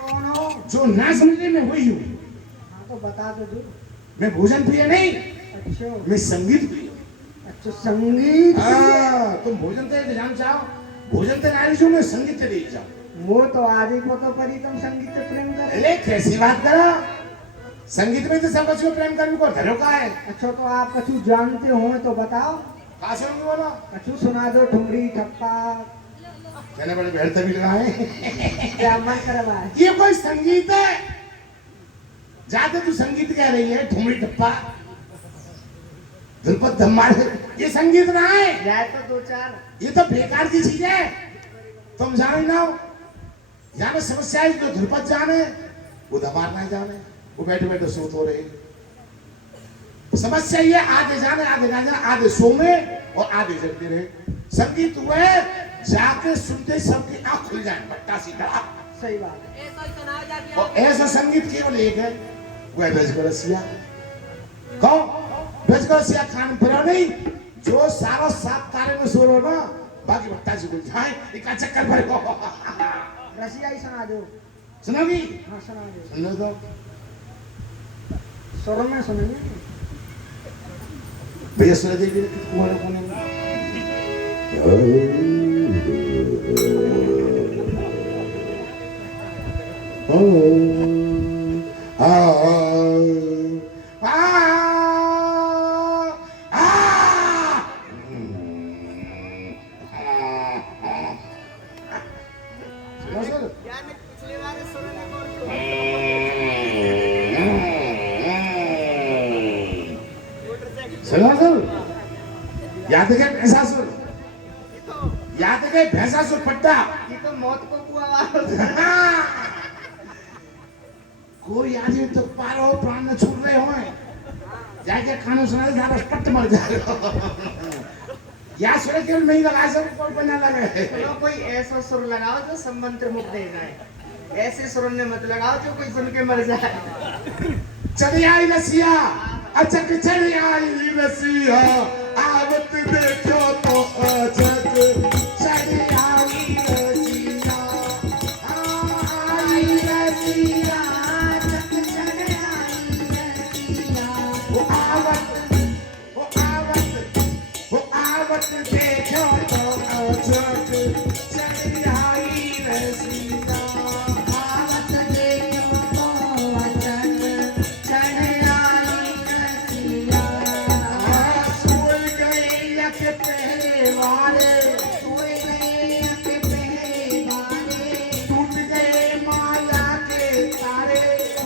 कौन हो? जो ना समझ रही मैं वही हूँ हाँ तो बता तो दो। मैं भोजन प्रिय नहीं अच्छा मैं संगीत प्रिय अच्छा संगीत। तुम भोजन ते जान चाहो भोजन ते नारी जो मैं संगीत ते नहीं जाऊँ वो तो आदि को तो परी तुम संगीत से प्रेम कर। अरे कैसी बात करो संगीत में तो सब कुछ को प्रेम करने को धरो का है अच्छा तो आप कछु जानते हो तो बताओ। कहाँ से होंगे बोलो कछु सुना दो ठुमरी ठप्पा कहने बड़े बेहतर भी लगा है क्या मन करवाए। ये कोई संगीत है जाते तू संगीत कह रही है ठुमरी टप्पा ध्रुपद धम्मार ये संगीत ना है जाए तो दो चार। ये तो बेकार की चीज है तुम जाने ना हो यहाँ पे समस्या है जो ध्रुपद जाने वो धमार ना जाने वो बैठे बैठे सोत हो रहे समस्या ये आधे जाने आधे ना जाने आधे सो में और आधे जगते रहे संगीत हुआ है जाके सुनते सबकी आंख खुल जाए बट्टा सीधा सही बात है। और ऐसा संगीत केवल एक है वो है ब्रजगोरसिया कौन ब्रजगोरसिया कान पर नहीं जो सारा सात तारे में सो रहो ना बाकी बट्टा से खुल जाए एक चक्कर पर रसिया ही सुना दो। सुनोगी हाँ सुना दो। सुन लो तो स्वर में सुनिए। भैया सुना देगी तुम्हारे कोने में पिछले बार सुर ने बोल सुनो सुन याद है क्या भैंसासुर याद है क्या भैंसासुर पट्टा ये तो मौत को कुआ वाला। कोई आदमी तो पार हो प्राण न छूट रहे हो जाके खाना सुना दे पट्ट मर जाए या सुर केवल नहीं लगा सब कोई बना लगे चलो कोई ऐसा सुर लगाओ जो सब मंत्र मुक्त दे जाए। ऐसे सुर ने मत लगाओ जो कोई सुन के मर जाए। चली आई रसिया अचक चली आई रसिया आवत देखो तो अचक चली आई रसिया आई रसिया अचक चली आई रसिया वो आवत देखो तो अचक चली आई रसिया आवत देखो तो अचक चली आई रसिया सोई गई के पहले वाले सोई गई के पहले वाले टूट गए माया के तारे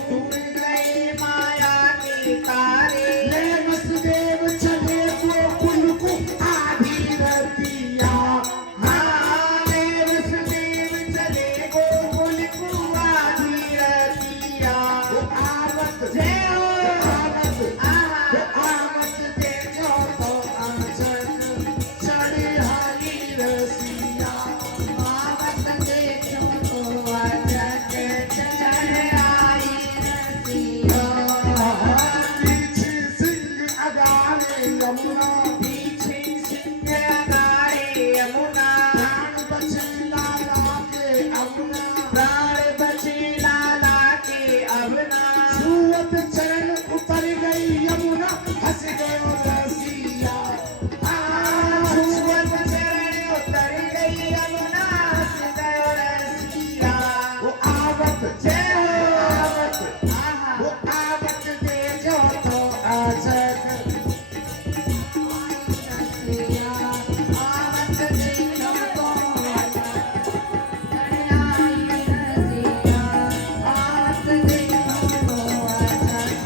टूट गए माया के तारे ले वसुदेव चले गोकुल को आधी रतिया हाँ ले वसुदेव चले गोकुल को आधी रतिया वो आवत जय आवत देखो तो अचक चढ़ी हरी रसिया आवत देखो तो अचक चढ़ी हरी रसिया पीछे सिंह अगारे यमुना पीछे सिंह अगारे यमुना प्राण बचे लाला के अमुना प्राण बचे लाला के अमुना छुअत चरण उतर गई यमुना हंस गयो रसिया छुअत चरण उतर गई यमुना हंस गयो रसिया वो आवत जय हो आवत वो आवत देखो तो अचक रसिया आवत देखो तो अचक चढ़ाई रसिया आवत देखो तो अचक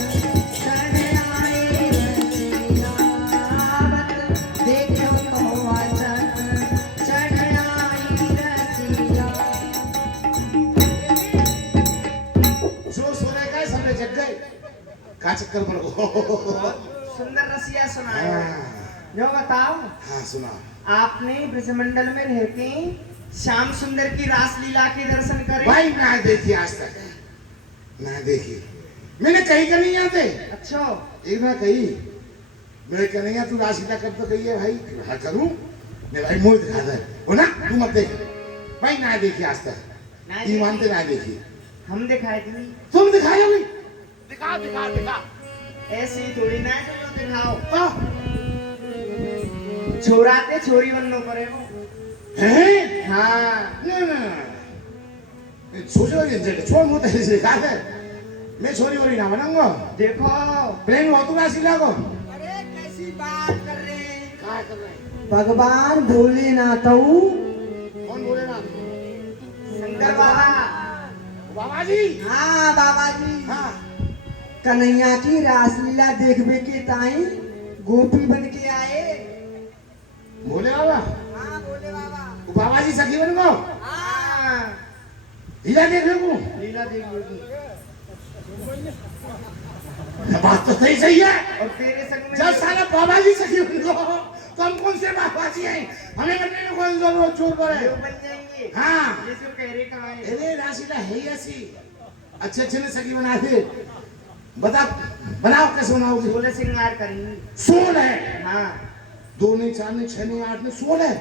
चढ़ाई रसिया आवत देखो तो अचक चढ़ाई रसिया जो सोने गए सबने जग गए का चक्कर पर सुंदर रसिया सुनाया। हाँ जो बताओ हाँ सुना आपने ब्रजमंडल में रहते श्याम सुंदर की रासलीला के दर्शन करे? भाई ना देखी आज तक ना देखी मैंने कहीं का नहीं आते अच्छा एक ना कही मैं कन्हैया तू रासलीला कर तो कही है भाई हाँ करूं मैं भाई मुंह दिखा दे हो ना तू मत देख भाई ना देखी आज तक ना ये मानते ना देखी हम दिखाए थे तुम दिखाओगे दिखा दिखा दिखा ऐसे ही थोड़ी ना है, चलो दिखाओ। आह, छोराते छोरी बननो पड़े वो। हैं हाँ ना ना सोचो ये जगह छोड़ मुझे ऐसे दिखा दे मैं छोरी वोरी ना बनाऊंगा देखो प्लेन हो तू रासलीला को अरे कैसी बात कर रहे हैं क्या कर रहे हैं भगवान भोलेनाथ कौन बोले ना शंकर बाबा बाबा जी हाँ बाबा जी हाँ कन्हैया की रासलीला देखने के ताई गोपी बन के आए। बोले बाबा हाँ बोले बाबा। वो बाबा जी सखी बन गो हाँ लीला देखने को लीला देख लो बात तो सही है और तेरे संग में जब साला बाबा जी सखी बन गो तो हम कौन से बाबा जी हैं हमें बनने में कौन जरूरत चोर पर जो है बन जाएंगे। हाँ ये सब कह रहे कहाँ है? अरे राशिदा है ही ऐसी अच्छे अच्छे ने सखी बना दे बता बनाओ कैसे बनाओगे 16 श्रृंगार करेंगे। 16 है हाँ 2 नहीं 4 नहीं 6 नहीं 8 नहीं 16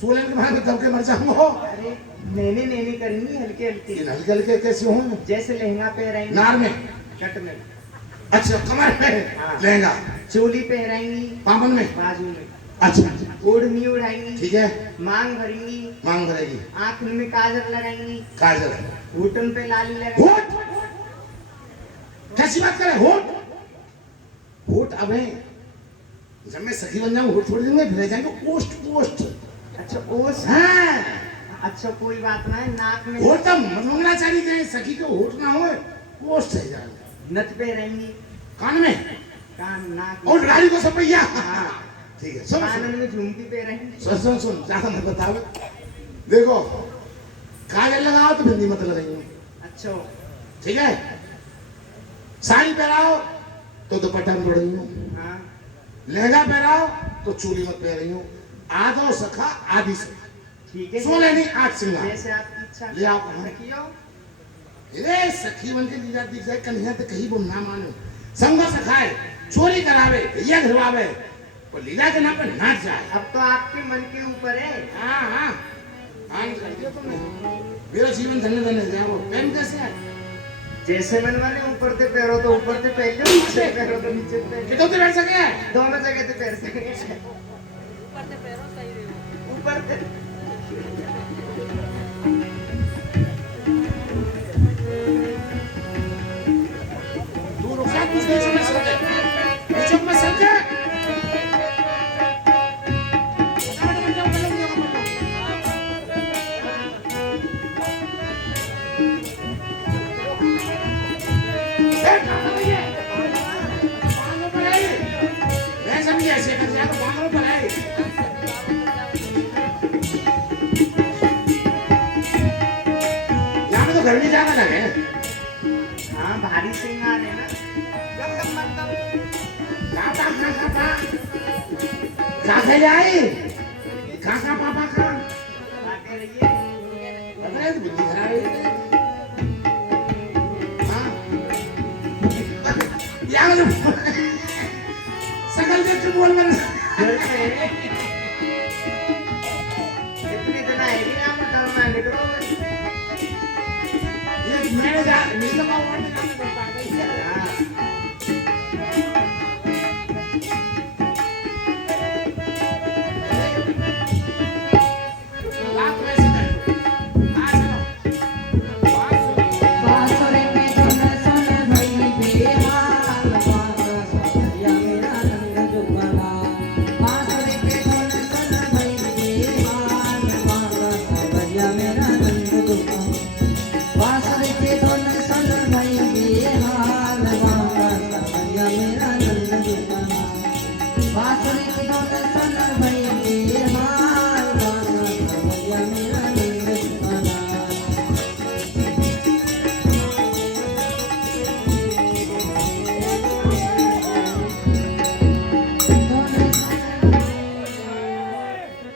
16 के भाई दब के मर जाऊंगा अरे नैने नैने करेंगी हल्के हल्के इन हल्के हल्के कैसे होंगे जैसे लहंगा पहराएंगे नार में कट में अच्छा कमर में हाँ। लहंगा चोली पहराएंगी पापन में बाजू में अच्छा ओढ़नी उड़ाएंगी ठीक है मांग भरेंगी मांग भरेगी आंख में काजल लगाएंगी काजल घुटन पे लाली लगाएंगी। होठ कैसी बात करे होठ होठ अब है जब मैं सखी बन जाऊं होठ छोड़ देंगे फिर जाएंगे पोस्ट पोस्ट अच्छा ओस हाँ अच्छा कोई बात ना है नाक में होठ तो मंगलाचारी के सखी के होठ ना हो पोस्ट है जाएंगे नथ पे कान में कान नाक और गाड़ी को सपैया हाँ। ठीक है सुन कानन सुन में झुमकी पे रहेंगे। सुन सुन सुन ज्यादा मत बताओ देखो काजल लगाओ तो बिंदी मत लगाइए अच्छा ठीक है साड़ी पहनाओ तो दुपट्टा में पड़ेगी हाँ लहंगा पहनाओ तो चोली मत पहन रही हूँ। आधो सखा आदि सखा, ठीक है 16 नहीं 8 सिंगार। जैसे आपकी इच्छा ले आओ कहाँ? रखियो। अरे सखी बन के लीला दिख जाए कन्हैया तो कहीं वो ना मानो, संग सखाए, चोरी करावे, भैया घरवावे, और लीला के नाम पे नाच जाए। अब तो आपके मन के ऊपर है। हाँ हाँ हाँ कर दिया तुमने, मेरा जीवन धन्य धन्य हो जाए। वो प्रेम कैसे है? जैसे मन वाले ऊपर से पैरों तो ऊपर से पहन लो, नीचे पैरों तो नीचे पहन लो। कितने तो बैठ सके? दोनों जगह से पैर से ऊपर से तू रुक जा, कुछ नहीं समझ सकते, बीचों में सके। ऐसे कर दिया तो बांगड़ों पर है। यहाँ पे तो घर भी ज्यादा लगे। हाँ भारी श्रृंगार है ना। कहाँ से जाए? कहाँ पापा कहाँ? आगे रहिए। अरे तो बुद्धि खराब है। हाँ? यहाँ जो सकल देख के बोल बन। घर पे है। इतनी जना है कि यहाँ पर डरना है, निकलो। ये मैंने जा, नहीं तो